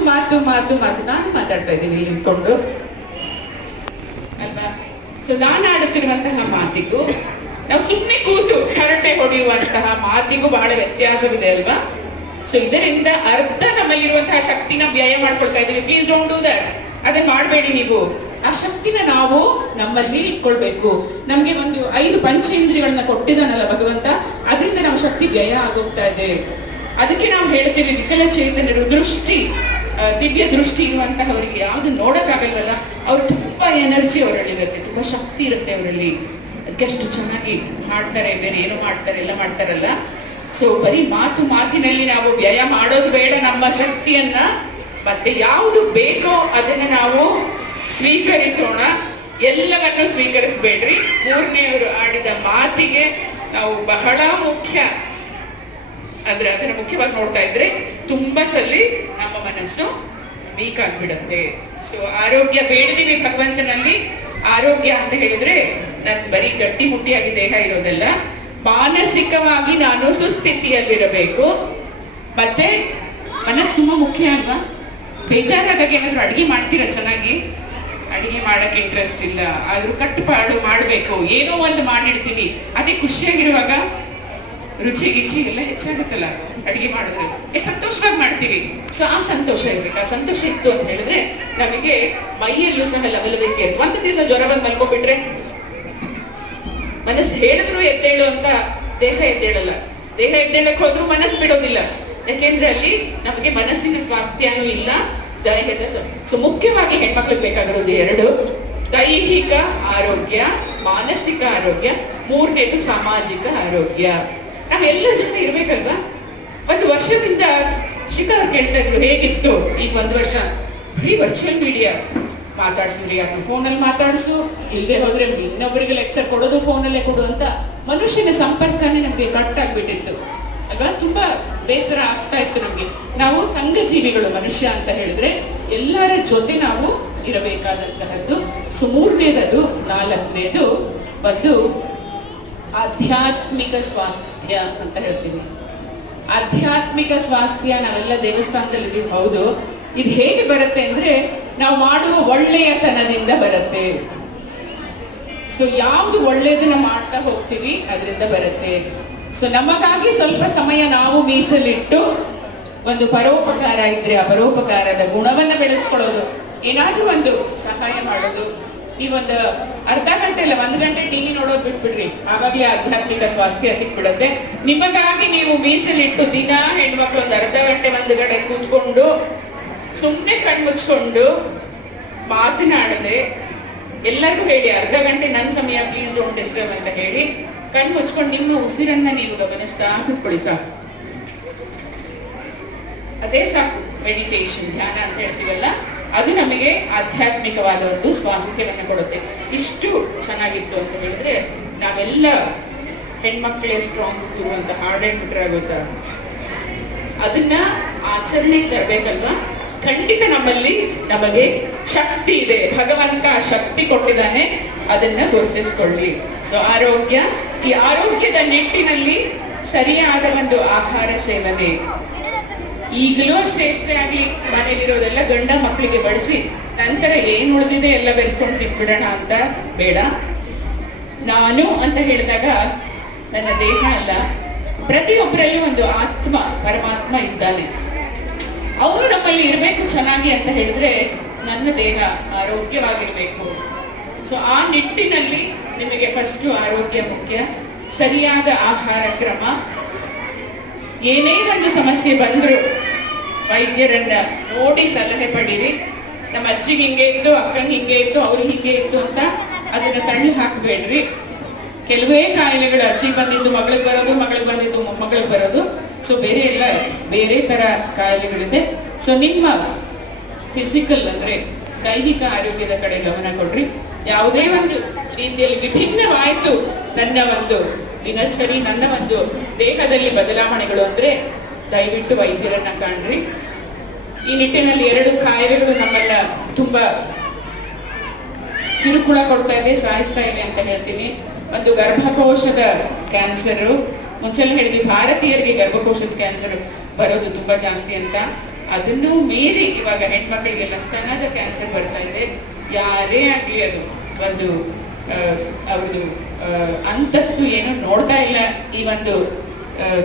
ನಾನು ಮಾತಾಡ್ತಾ ಇದ್ದೀನಿ ನಿಂತ್ಕೊಂಡು ಅಲ್ವಾ. ಸೊ ನಾನು ಆಡುತ್ತಿರುವಂತಹ ಮಾತಿಗೂ ನಾವು ಸುಮ್ಮನೆ ಕೂತು ಹರಟೆ ಹೊಡೆಯುವಂತಹ ಮಾತಿಗೂ ಬಹಳ ವ್ಯತ್ಯಾಸವಿದೆ ಅಲ್ವಾ. ಸೊ ಇದರಿಂದ ಅರ್ಧ ನಮ್ಮಲ್ಲಿರುವಂತಹ ಶಕ್ತಿನ ವ್ಯಯ ಮಾಡ್ಕೊಳ್ತಾ ಇದೀವಿ. Please don't do that. ಅದನ್ನ ಮಾಡಬೇಡಿ ನೀವು. ಆ ಶಕ್ತಿನ ನಾವು ನಮ್ಮಲ್ಲಿ ಇಟ್ಕೊಳ್ಬೇಕು. ನಮ್ಗೆ ಒಂದು 5 ಪಂಚೇಂದ್ರಿಯಗಳನ್ನ ಕೊಟ್ಟಿದ್ದಾನಲ್ಲ ಭಗವಂತ, ಅದರಿಂದ ನಮ್ಮ ಶಕ್ತಿ ವ್ಯಯ ಆಗೋಗ್ತಾ ಇದೆ. ಅದಕ್ಕೆ ನಾವು ಹೇಳ್ತೇವೆ ವಿಕಲಚೇತನರು ದೃಷ್ಟಿ, ದಿವ್ಯ ದೃಷ್ಟಿ ಇರುವಂತಹವರಿಗೆ ಯಾವ್ದು ನೋಡಕ್ಕಾಗಲ್ವಲ್ಲ, ಅವ್ರು ತುಂಬಾ ಎನರ್ಜಿ ಅವರಲ್ಲಿರುತ್ತೆ, ತುಂಬಾ ಶಕ್ತಿ ಇರುತ್ತೆ ಅವರಲ್ಲಿ. ಅದಕ್ಕೆ ಅಷ್ಟು ಚೆನ್ನಾಗಿ ಮಾಡ್ತಾರೆ, ಬೇರೆ ಏನೋ ಮಾಡ್ತಾರೆ, ಎಲ್ಲ ಮಾಡ್ತಾರಲ್ಲ. ಸೊ ಬರೀ ಮಾತಿನಲ್ಲಿ ನಾವು ವ್ಯಯ ಮಾಡೋದು ಬೇಡ ನಮ್ಮ ಶಕ್ತಿಯನ್ನ. ಮತ್ತೆ ಯಾವುದು ಬೇಕೋ ಅದನ್ನ ನಾವು ಸ್ವೀಕರಿಸೋಣ, ಎಲ್ಲವನ್ನು ಸ್ವೀಕರಿಸಬೇಡ್ರಿ. 3ನೇವರು ಆಡಿದ ಮಾತಿಗೆ ನಾವು ಬಹಳ ಮುಖ್ಯ, ಅಂದ್ರೆ ಅದನ್ನ ಮುಖ್ಯವಾಗಿ ನೋಡ್ತಾ ಇದ್ರೆ ತುಂಬಾ ಸಲಿ ನಮ್ಮ ಮನಸ್ಸು ವೀಕ್ ಆಗ್ಬಿಡುತ್ತೆ. ಸೊ ಆರೋಗ್ಯ ಬೇಡಿದೀವಿ ಭಗವಂತನಲ್ಲಿ, ಆರೋಗ್ಯ ಅಂತ ಹೇಳಿದ್ರೆ ನನ್ ಬರೀ ಗಟ್ಟಿ ಮುಟ್ಟಿಯಾಗಿ ದೇಹ ಇರೋದಲ್ಲ, ಮಾನಸಿಕವಾಗಿ ನಾನು ಸುಸ್ಥಿತಿಯಲ್ಲಿರಬೇಕು. ಮತ್ತೆ ಮನಸ್ಸು ತುಂಬಾ ಮುಖ್ಯ ಅಲ್ವಾ? ಬೇಜಾರಾದಾಗ ಏನಾದ್ರು ಅಡಿಗೆ ಮಾಡ್ತೀರಾ? ಚೆನ್ನಾಗಿ ಅಡಿಗೆ ಮಾಡಕ್ಕೆ ಇಂಟ್ರೆಸ್ಟ್ ಇಲ್ಲ, ಆದ್ರೂ ಕಟ್ಟುಪಾಡು ಮಾಡ್ಬೇಕು, ಏನೋ ಒಂದು ಮಾಡಿಡ್ತೀನಿ, ಅದೇ ಖುಷಿಯಾಗಿರುವಾಗ ರುಚಿ ಗಿಚಿ ಎಲ್ಲ ಹೆಚ್ಚಾಗುತ್ತಲ್ಲ ಅಡಿಗೆ ಮಾಡಿದ್ರೆ, ಸಂತೋಷವಾಗಿ ಮಾಡ್ತೀವಿ. ಸೊ ಆ ಸಂತೋಷ ಇರ್ಬೇಕು. ಆ ಸಂತೋಷ ಇತ್ತು ಅಂತ ಹೇಳಿದ್ರೆ ನಮಗೆ ಮೈಯಲ್ಲೂ ಸಹ ಲವಲವಿಕೆ ಇರುತ್ತೆ. ಒಂದು ದಿವಸ ಜ್ವರ ಬಂದು ಮಲ್ಕೊಂಡ್ಬಿಟ್ರೆ ಮನಸ್ಸು ಹೇಳಿದ್ರು ಎದ್ದೇಳು ಅಂತ ದೇಹ ಎದ್ದೇಳಲ್ಲ, ದೇಹ ಎದ್ದೇಳಕ್ಕೆ ಹೋದ್ರು ಮನಸ್ಸು ಬಿಡೋದಿಲ್ಲ. ಯಾಕೆಂದ್ರೆ ಅಲ್ಲಿ ನಮಗೆ ಮನಸ್ಸಿನ ಸ್ವಾಸ್ಥ್ಯನೂ ಇಲ್ಲ, ದೇಹದ ಸೊ ಮುಖ್ಯವಾಗಿ ಹೆಣ್ಮಕ್ಳಿಗೆ ಬೇಕಾಗಿರೋದು ಎರಡು: ದೈಹಿಕ ಆರೋಗ್ಯ, ಮಾನಸಿಕ ಆರೋಗ್ಯ, ಮೂರನೇದು ಸಾಮಾಜಿಕ ಆರೋಗ್ಯ. ನಾವೆಲ್ಲರ ಜೊತೆ ಇರ್ಬೇಕಲ್ವಾ? ಒಂದು ವರ್ಷದಿಂದ ಶಿಖಾ ಕೇಳ್ತಾ ಇದ್ರು ಹೇಗಿತ್ತು ಈಗ ಒಂದು ವರ್ಷ, ಬರೀ ವರ್ಚುವಲ್ ಮೀಡಿಯಾ ಮಾತಾಡ್ಸಿದ್ರಿ, ಅದು ಫೋನಲ್ಲಿ ಮಾತಾಡ್ಸು, ಇಲ್ಲದೆ ಹೋದ್ರೆ ಇನ್ನೊಬ್ಬರಿಗೆ ಲೆಕ್ಚರ್ ಕೊಡೋದು ಫೋನಲ್ಲೇ ಕೊಡು ಅಂತ ಮನುಷ್ಯನ ಸಂಪರ್ಕನೇ ನಮ್ಗೆ ಕಟ್ ಆಗ್ಬಿಟ್ಟಿತ್ತು ಅಲ್ವಾ? ತುಂಬಾ ಬೇಸರ ಆಗ್ತಾ ಇತ್ತು ನಮ್ಗೆ. ನಾವು ಸಂಘ ಜೀವಿಗಳು, ಮನುಷ್ಯ ಅಂತ ಹೇಳಿದ್ರೆ ಎಲ್ಲರ ಜೊತೆ ನಾವು ಇರಬೇಕಾದಂತಹದ್ದು. ಸೊ ಮೂರನೇದದು, ನಾಲ್ಕನೇದು ಒಂದು ಆಧ್ಯಾತ್ಮಿಕ ಸ್ವಾಸ್ಥ್ಯ ಅಂತ ಹೇಳ್ತೀವಿ. ಆಧ್ಯಾತ್ಮಿಕ ಸ್ವಾಸ್ಥ್ಯ ನಾವೆಲ್ಲ ದೇವಸ್ಥಾನದಲ್ಲಿ ಇದೀವಿ, ಹೌದು. ಇದು ಹೇಗೆ ಬರುತ್ತೆ ಅಂದ್ರೆ ನಾವು ಮಾಡುವ ಒಳ್ಳೆಯತನದಿಂದ ಬರುತ್ತೆ. ಸೊ ಯಾವುದು ಒಳ್ಳೆಯದನ್ನ ಮಾಡ್ತಾ ಹೋಗ್ತೀವಿ ಅದರಿಂದ ಬರುತ್ತೆ. ಸೊ ನಮಗಾಗಿ ಸ್ವಲ್ಪ ಸಮಯ ನಾವು ಮೀಸಲಿಟ್ಟು ಒಂದು ಪರೋಪಕಾರ ಇದ್ರೆ ಆ ಪರೋಪಕಾರದ ಗುಣವನ್ನ ಬೆಳೆಸ್ಕೊಳ್ಳೋದು, ಏನಾದ್ರೂ ಒಂದು ಸಹಾಯ ಮಾಡೋದು. ನೀವೊಂದು ಅರ್ಧ ಗಂಟೆ ಇಲ್ಲ 1 ಗಂಟೆ ಟಿವಿ ನೋಡೋದು ಬಿಟ್ಬಿಡ್ರಿ, ಆವಾಗಲೇ ಆಧ್ಯಾತ್ಮಿಕ ಸ್ವಾಸ್ಥ್ಯ ಸಿಕ್ಬಿಡುತ್ತೆ. ನಿಮಗಾಗಿ ನೀವು ಮೀಸಲಿಟ್ಟು ದಿನ ಹೆಣ್ಮಕ್ಳು ಒಂದು ಅರ್ಧ ಗಂಟೆ 1 ಗಂಟೆ ಕೂತ್ಕೊಂಡು ಸುಮ್ಮನೆ ಕಣ್ಮುಚ್ಕೊಂಡು ಮಾತನಾಡದೆ, ಎಲ್ಲರಿಗೂ ಹೇಳಿ ಅರ್ಧ ಗಂಟೆ ನನ್ನ ಸಮಯ, ಪ್ಲೀಸ್ ಡೋಂಟ್ ಡಿಸ್ಟರ್ಬ್ ಅಂತ ಹೇಳಿ ಕಣ್ಣು ಮುಚ್ಕೊಂಡು ನಿಮ್ಮ ಉಸಿರನ್ನ ನೀವು ಗಮನಿಸ್ತಾ ಕೂತ್ಕೊಳ್ಳಿ, ಸಾಕು. ಅದೇ ಸಾಕು. ಮೆಡಿಟೇಷನ್, ಧ್ಯಾನ ಅಂತ ಹೇಳ್ತೀವಲ್ಲ, ಅದು ನಮಗೆ ಆಧ್ಯಾತ್ಮಿಕವಾದ ಒಂದು ಸ್ವಾಸ್ಥ್ಯವನ್ನು ಕೊಡುತ್ತೆ. ಇಷ್ಟು ಚೆನ್ನಾಗಿತ್ತು ಅಂತ ಹೇಳಿದ್ರೆ ನಾವೆಲ್ಲ ಹೆಣ್ಮಕ್ಳೇ ಸ್ಟ್ರಾಂಗ್ ಇರುವಂತ ಹಾಡು ಹೇಳ್ಬಿಟ್ರೆ ಆಗುತ್ತಾ? ಅದನ್ನ ಆಚರಣೆಗೆ ತರಬೇಕಲ್ವಾ? ಖಂಡಿತ ನಮ್ಮಲ್ಲಿ ನಮಗೆ ಶಕ್ತಿ ಇದೆ, ಭಗವಂತ ಶಕ್ತಿ ಕೊಟ್ಟಿದ್ದಾನೆ, ಅದನ್ನ ಗುರುತಿಸ್ಕೊಳ್ಳಿ. ಸೊ ಆರೋಗ್ಯ, ಈ ಆರೋಗ್ಯದ ನಿಟ್ಟಿನಲ್ಲಿ ಸರಿಯಾದ ಒಂದು ಆಹಾರ ಸೇವನೆ. ಈಗಲೂ ಅಷ್ಟೇ, ಎಷ್ಟೇ ಆಗ್ಲಿ ಮನೇಲಿರೋದೆಲ್ಲ ಗಂಡ ಮಕ್ಕಳಿಗೆ ಬಡಿಸಿ ನಂತರ ಏನ್ ಉಳಿದಿದೆ ಎಲ್ಲ ಬೆರೆಸ್ಕೊಂಡು ತಿನ್ಬಿಡೋಣ ಅಂತ ಬೇಡ. ನಾನು ಅಂತ ಹೇಳಿದಾಗ ನನ್ನ ದೇಹ ಅಲ್ಲ, ಪ್ರತಿಯೊಬ್ಬರಲ್ಲಿ ಒಂದು ಆತ್ಮ, ಪರಮಾತ್ಮ ಇದ್ದಾನೆ, ಅವನು ನಮ್ಮಲ್ಲಿ ಇರಬೇಕು ಚೆನ್ನಾಗಿ ಅಂತ ಹೇಳಿದ್ರೆ ನನ್ನ ದೇಹ ಆರೋಗ್ಯವಾಗಿರ್ಬೇಕು. ಸೊ ಆ ನಿಟ್ಟಿನಲ್ಲಿ ನಿಮಗೆ ಫಸ್ಟ್ ಆರೋಗ್ಯ ಮುಖ್ಯ. ಸರಿಯಾದ ಆಹಾರ ಕ್ರಮ. ಏನೇ ಒಂದು ಸಮಸ್ಯೆ ಬಂದ್ರು ವೈದ್ಯರನ್ನ ನೋಡಿ ಸಲಹೆ ಪಡೀರಿ. ನಮ್ಮ ಅಜ್ಜಿಗೆ ಹಿಂಗೆ ಇತ್ತು, ಅಕ್ಕಂಗೆ ಹಿಂಗೆ ಇತ್ತು, ಅವ್ರಿಗೆ ಹಿಂಗೆ ಇತ್ತು ಅಂತ ಅದನ್ನ ತಳ್ಳಿ ಹಾಕಬೇಡ್ರಿ. ಕೆಲವೇ ಕಾಯಿಲೆಗಳು ಅಜ್ಜಿ ಬಂದಿದ್ದು ಮಗಳಿಗೆ ಬರೋದು, ಮಗಳಿಗೆ ಬಂದಿದ್ದು ಮೊಮ್ಮಗಳಿಗೆ ಬರೋದು. ಸೊ ಬೇರೆ ಎಲ್ಲ ಬೇರೆ ತರ ಕಾಯಿಲೆಗಳಿದೆ. ಸೊ ನಿಮ್ಮ ಫಿಸಿಕಲ್ ಅಂದ್ರೆ ದೈಹಿಕ ಆರೋಗ್ಯದ ಕಡೆ ಗಮನ ಕೊಡ್ರಿ. ಯಾವುದೇ ಒಂದು ರೀತಿಯಲ್ಲಿ ವಿಭಿನ್ನವಾಯ್ತು ನನ್ನ ಒಂದು ದಿನಚರಿ, ನನ್ನ ಒಂದು ದೇಹದಲ್ಲಿ ಬದಲಾವಣೆಗಳು ಅಂದ್ರೆ ದಯವಿಟ್ಟು ವೈದ್ಯರನ್ನ ಕಾಣ್ರಿ. ಈ ನಿಟ್ಟಿನಲ್ಲಿ 2 ಕಾಯಿಲೆಗಳು ನಮ್ಮನ್ನ ತುಂಬಾ ಕಿರುಕುಳ ಕೊಡ್ತಾ ಇದೆ, ಸಾಯಿಸ್ತಾ ಇದೆ ಅಂತ ಹೇಳ್ತೀನಿ. ಒಂದು ಗರ್ಭಕೋಶದ ಕ್ಯಾನ್ಸರ್. ಮುಂಚೆಲ್ಲ ಹೇಳಿದ್ವಿ ಭಾರತೀಯರಿಗೆ ಗರ್ಭಕೋಶದ ಕ್ಯಾನ್ಸರ್ ಬರೋದು ತುಂಬಾ ಜಾಸ್ತಿ ಅಂತ. ಅದನ್ನು ಮೀರಿ ಇವಾಗ ಹೆಣ್ಮಕ್ಳಿಗೆಲ್ಲ ಸ್ತನದ ಕ್ಯಾನ್ಸರ್ ಬರ್ತಾ ಇದೆ. ಯಾರೇ ಆಗ್ಲಿ ಅದು ಒಂದು ಅವ್ರದ್ದು ಅಂತಸ್ತು ಏನು ನೋಡ್ತಾ ಇಲ್ಲ. ಈ ಒಂದು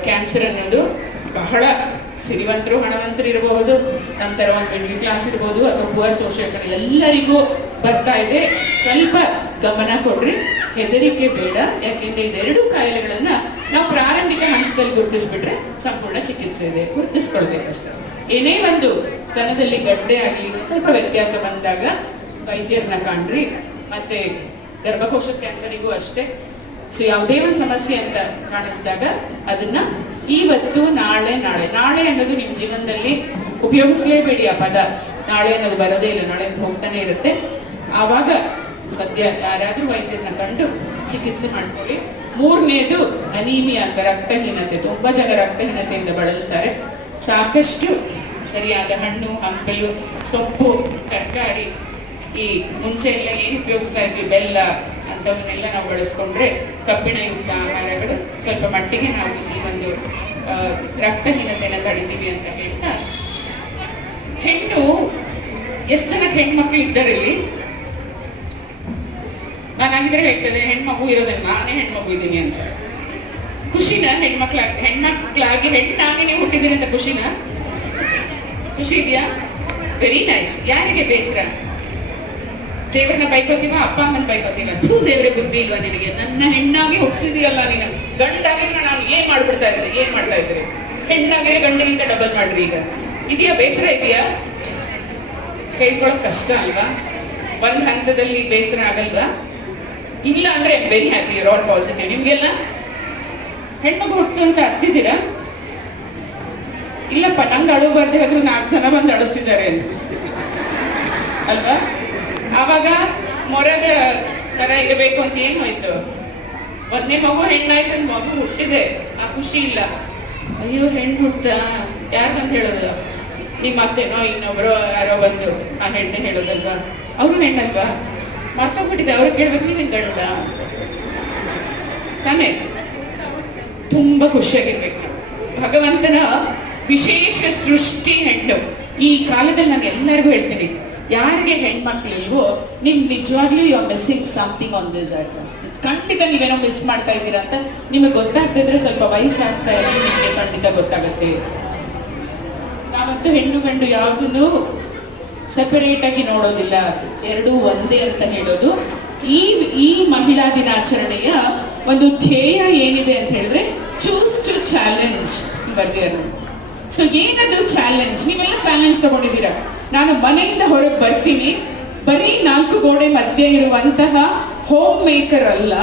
ಕ್ಯಾನ್ಸರ್ ಅನ್ನೋದು ಬಹಳ ಸಿರಿವಂತರು, ಹಣವಂತರು ಇರಬಹುದು, ನಮ್ಮ ತರ ಒಂದು ಮಿಡ್ಲ್ ಕ್ಲಾಸ್ ಇರ್ಬೋದು, ಅಥವಾ ಪುವರ್ ಸೋಷಿಯಲ್, ಎಲ್ಲರಿಗೂ ಬರ್ತಾ ಇದೆ. ಸ್ವಲ್ಪ ಗಮನ ಕೊಡ್ರಿ, ಹೆದರಿಕೆ ಬೇಡ. ಯಾಕೆಂದ್ರೆ ಇದೆರಡು ಕಾಯಿಲೆಗಳನ್ನ ನಾವು ಪ್ರಾರಂಭಿಕ ಹಂತದಲ್ಲಿ ಗುರುತಿಸ್ಬಿಟ್ರೆ ಸಂಪೂರ್ಣ ಚಿಕಿತ್ಸೆ ಇದೆ, ಗುರುತಿಸ್ಕೊಳ್ಬೇಕಷ್ಟೇ. ಏನೇ ಒಂದು ಸ್ತನದಲ್ಲಿ ಗಡ್ಡೆ ಆಗಲಿ ಸ್ವಲ್ಪ ವ್ಯತ್ಯಾಸ ಬಂದಾಗ ವೈದ್ಯರನ್ನ ಕಾಣ್ರಿ. ಮತ್ತೆ ಗರ್ಭಕೋಶದ ಕ್ಯಾನ್ಸರಿಗೂ ಅಷ್ಟೇ. ಸೊ ಯಾವುದೇ ಒಂದು ಸಮಸ್ಯೆ ಅಂತ ಕಾಣಿಸಿದಾಗ ಅದನ್ನ ಇವತ್ತು, ನಾಳೆ ಅನ್ನೋದು ನಿಮ್ಮ ಜೀವನದಲ್ಲಿ ಉಪಯೋಗಿಸಲೇಬೇಡಿ. ಆ ಪದ ನಾಳೆ ಅನ್ನೋದು ಬರೋದೇ ಇಲ್ಲ, ನಾಳೆ ಅಂತ ಹೋಗ್ತಾನೆ ಇರುತ್ತೆ. ಆವಾಗ ಸದ್ಯ ಯಾರಾದ್ರೂ ವೈದ್ಯರನ್ನ ಕಂಡು ಚಿಕಿತ್ಸೆ ಮಾಡ್ಕೊಳ್ಳಿ. ಮೂರನೇದು ಅನೀಮಿಯಾ ಅಂತ, ರಕ್ತಹೀನತೆ. ತುಂಬಾ ಜನ ರಕ್ತಹೀನತೆಯಿಂದ ಬಳಲ್ತಾರೆ. ಸಾಕಷ್ಟು ಸರಿಯಾದ ಹಣ್ಣು ಹಂಪಲು, ಸೊಪ್ಪು, ತರಕಾರಿ, ಈ ಮುಂಚೆ ಎಲ್ಲ ಏನು ಉಪಯೋಗಿಸ್ತಾ ಇದ್ವಿ, ಬೆಲ್ಲ ಅಂಥವನ್ನೆಲ್ಲ ನಾವು ಬಳಸ್ಕೊಂಡ್ರೆ ಕಬ್ಬಿಣಯುಕ್ತ ಆಹಾರಗಳು ಸ್ವಲ್ಪ ಮಟ್ಟಿಗೆ ನಾವು ಈ ಒಂದು ರಕ್ತಹೀನತೆಯನ್ನು ತಡಿತೀವಿ ಅಂತ ಹೇಳ್ತಾ, ಹೆಣ್ಣು ಎಷ್ಟು ಜನಕ್ಕೆ ಹೆಣ್ಮಕ್ಳು ಇದ್ದಾರೆ ಇಲ್ಲಿ? ನಾನಾಗಿದ್ರೆ ಹೇಳ್ತದೆ ಹೆಣ್ಮಗು ಇರೋದನ್ನ, ನಾನೇ ಹೆಣ್ಮಗು ಇದ್ದೀನಿ ಅಂತ. ಖುಷಿನ ಹೆಣ್ಮಕ್ಳಾಗಿ ಹೆಣ್ಣಾಗಿ ನೀವು ಹುಟ್ಟಿದ್ದೀರಿ ಅಂತ ಖುಷಿನ? ಖುಷಿ ಇದೆಯಾ? Very nice. ಯಾರಿಗೆ ಬೇಸರ? ದೇವ್ರನ್ನ ಬೈಕೋತೀವ, ಅಪ್ಪ ಅಮ್ಮನ ಬೈಕೋತೀವ, ಥೂ ದೇವ್ರೆ ಬುದ್ಧಿ ಇಲ್ವಾ ನಿನಗೆ, ನನ್ನ ಹೆಣ್ಣಾಗಿ ಹುಟ್ಟಿಸಿದೀಯಲ್ಲ ನೀನು, ಗಂಡಾಗಿದ್ರೆ ನಾನು ಏನ್ ಮಾಡ್ತಾ ಇದ್ರಿ, ಹೆಣ್ಣಾಗಿದ್ರೆ ಗಂಡಿಗಿಂತ ಡಬಲ್ ಮಾಡ್ರಿ. ಈಗ ಇದೆಯಾ ಬೇಸರ? ಇದೆಯಾ? ಹೇಳ್ಕೊಳಕ್ ಕಷ್ಟ ಅಲ್ವಾ? ಒಂದ್ ಹಂತದಲ್ಲಿ ಬೇಸರ ಆಗಲ್ವಾ? ಇಲ್ಲ ಅಂದ್ರೆ very happy, your all positive. ನಿಮ್ಗೆಲ್ಲ ಹೆಣ್ಮಗು ಹುಟ್ಟು ಅಂತ ಹತ್ತಿದ್ದೀರಾ? ಇಲ್ಲಪ್ಪ, ನಂಗೆ ಅಳು ಬರ್ದೆ ಆದ್ರೂ 4 ಜನ ಬಂದು ಅಳಿಸಿದ್ದಾರೆ ಅಲ್ವಾ? ಆವಾಗ ಮೊರದ ತರ ಇರಬೇಕು ಅಂತ ಏನ್ ಹೋಯ್ತು? ಒಂದನೇ ಮಗು ಹೆಣ್ಣಾಯ್ತು, ಮಗು ಹುಟ್ಟಿದೆ, ಆ ಖುಷಿ ಇಲ್ಲ. ಅಯ್ಯೋ ಹೆಣ್ಣು ಹುಟ್ಟ, ಯಾರು ಬಂದು ಹೇಳೋದು? ನಿಮ್ಮ ಅತ್ತೆನೋ ಇನ್ನೊಬ್ರು ಯಾರೋ ಬಂದು ಆ ಹೆಣ್ಣೆ ಹೇಳೋದಲ್ವಾ? ಅವರು ಹೆಣ್ಣಲ್ವಾ? ಮರ್ತೋಗ್ಬಿಟ್ಟಿದೆ, ಅವ್ರಿಗೆ ಕೇಳ್ಬೇಕು ನೀನು ಗಂಡ ತಾನೇ. ತುಂಬಾ ಖುಷಿಯಾಗಿರ್ಬೇಕು. ಭಗವಂತನ ವಿಶೇಷ ಸೃಷ್ಟಿ ಹೆಣ್ಣು. ಈ ಕಾಲದಲ್ಲಿ ನಾನು ಎಲ್ಲರಿಗೂ ಹೇಳ್ತೀನಿ, ಯಾರಿಗೆ ಹೆಣ್ಮಕ್ಳಿಲ್ವೋ ನಿಮ್ ನಿಜವಾಗ್ಲೂ you are missing something on this earth. ಖಂಡಿತ ನೀವೇನೋ ಮಿಸ್ ಮಾಡ್ತಾ ಇದ್ದೀರಾ ಅಂತ ನಿಮಗೆ ಗೊತ್ತಾಗ್ತಿದ್ರೆ ಸ್ವಲ್ಪ ವಯಸ್ಸಾಗ್ತಾ ಇದ್ರೆ ನಿಮಗೆ ಖಂಡಿತ ಗೊತ್ತಾಗುತ್ತೆ. ನಾವಂತೂ ಹೆಣ್ಣು ಗಂಡು ಯಾವುದನ್ನು ಸೆಪರೇಟ್ ಆಗಿ ನೋಡೋದಿಲ್ಲ, ಎರಡೂ ಒಂದೇ ಅಂತ ಹೇಳೋದು. ಈ ಮಹಿಳಾ ದಿನಾಚರಣೆಯ ಒಂದು ಧ್ಯೇಯ ಏನಿದೆ ಅಂತ ಹೇಳಿದ್ರೆ, ಚೂಸ್ ಟು ಚಾಲೆಂಜ್ ಬರ್ದಿರೋ. ಸೊ ಏನದು ಚಾಲೆಂಜ್? ನೀವೆಲ್ಲ ಚಾಲೆಂಜ್ ತಗೊಂಡಿದ್ದೀರಾ. ನಾನು ಮನೆಯಿಂದ ಹೊರಗೆ ಬರ್ತೀನಿ, ಬರೀ 4 ಗೋಡೆ ಮಧ್ಯೆ ಇರುವಂತಹ ಹೋಮ್ ಮೇಕರ್ ಅಲ್ಲ.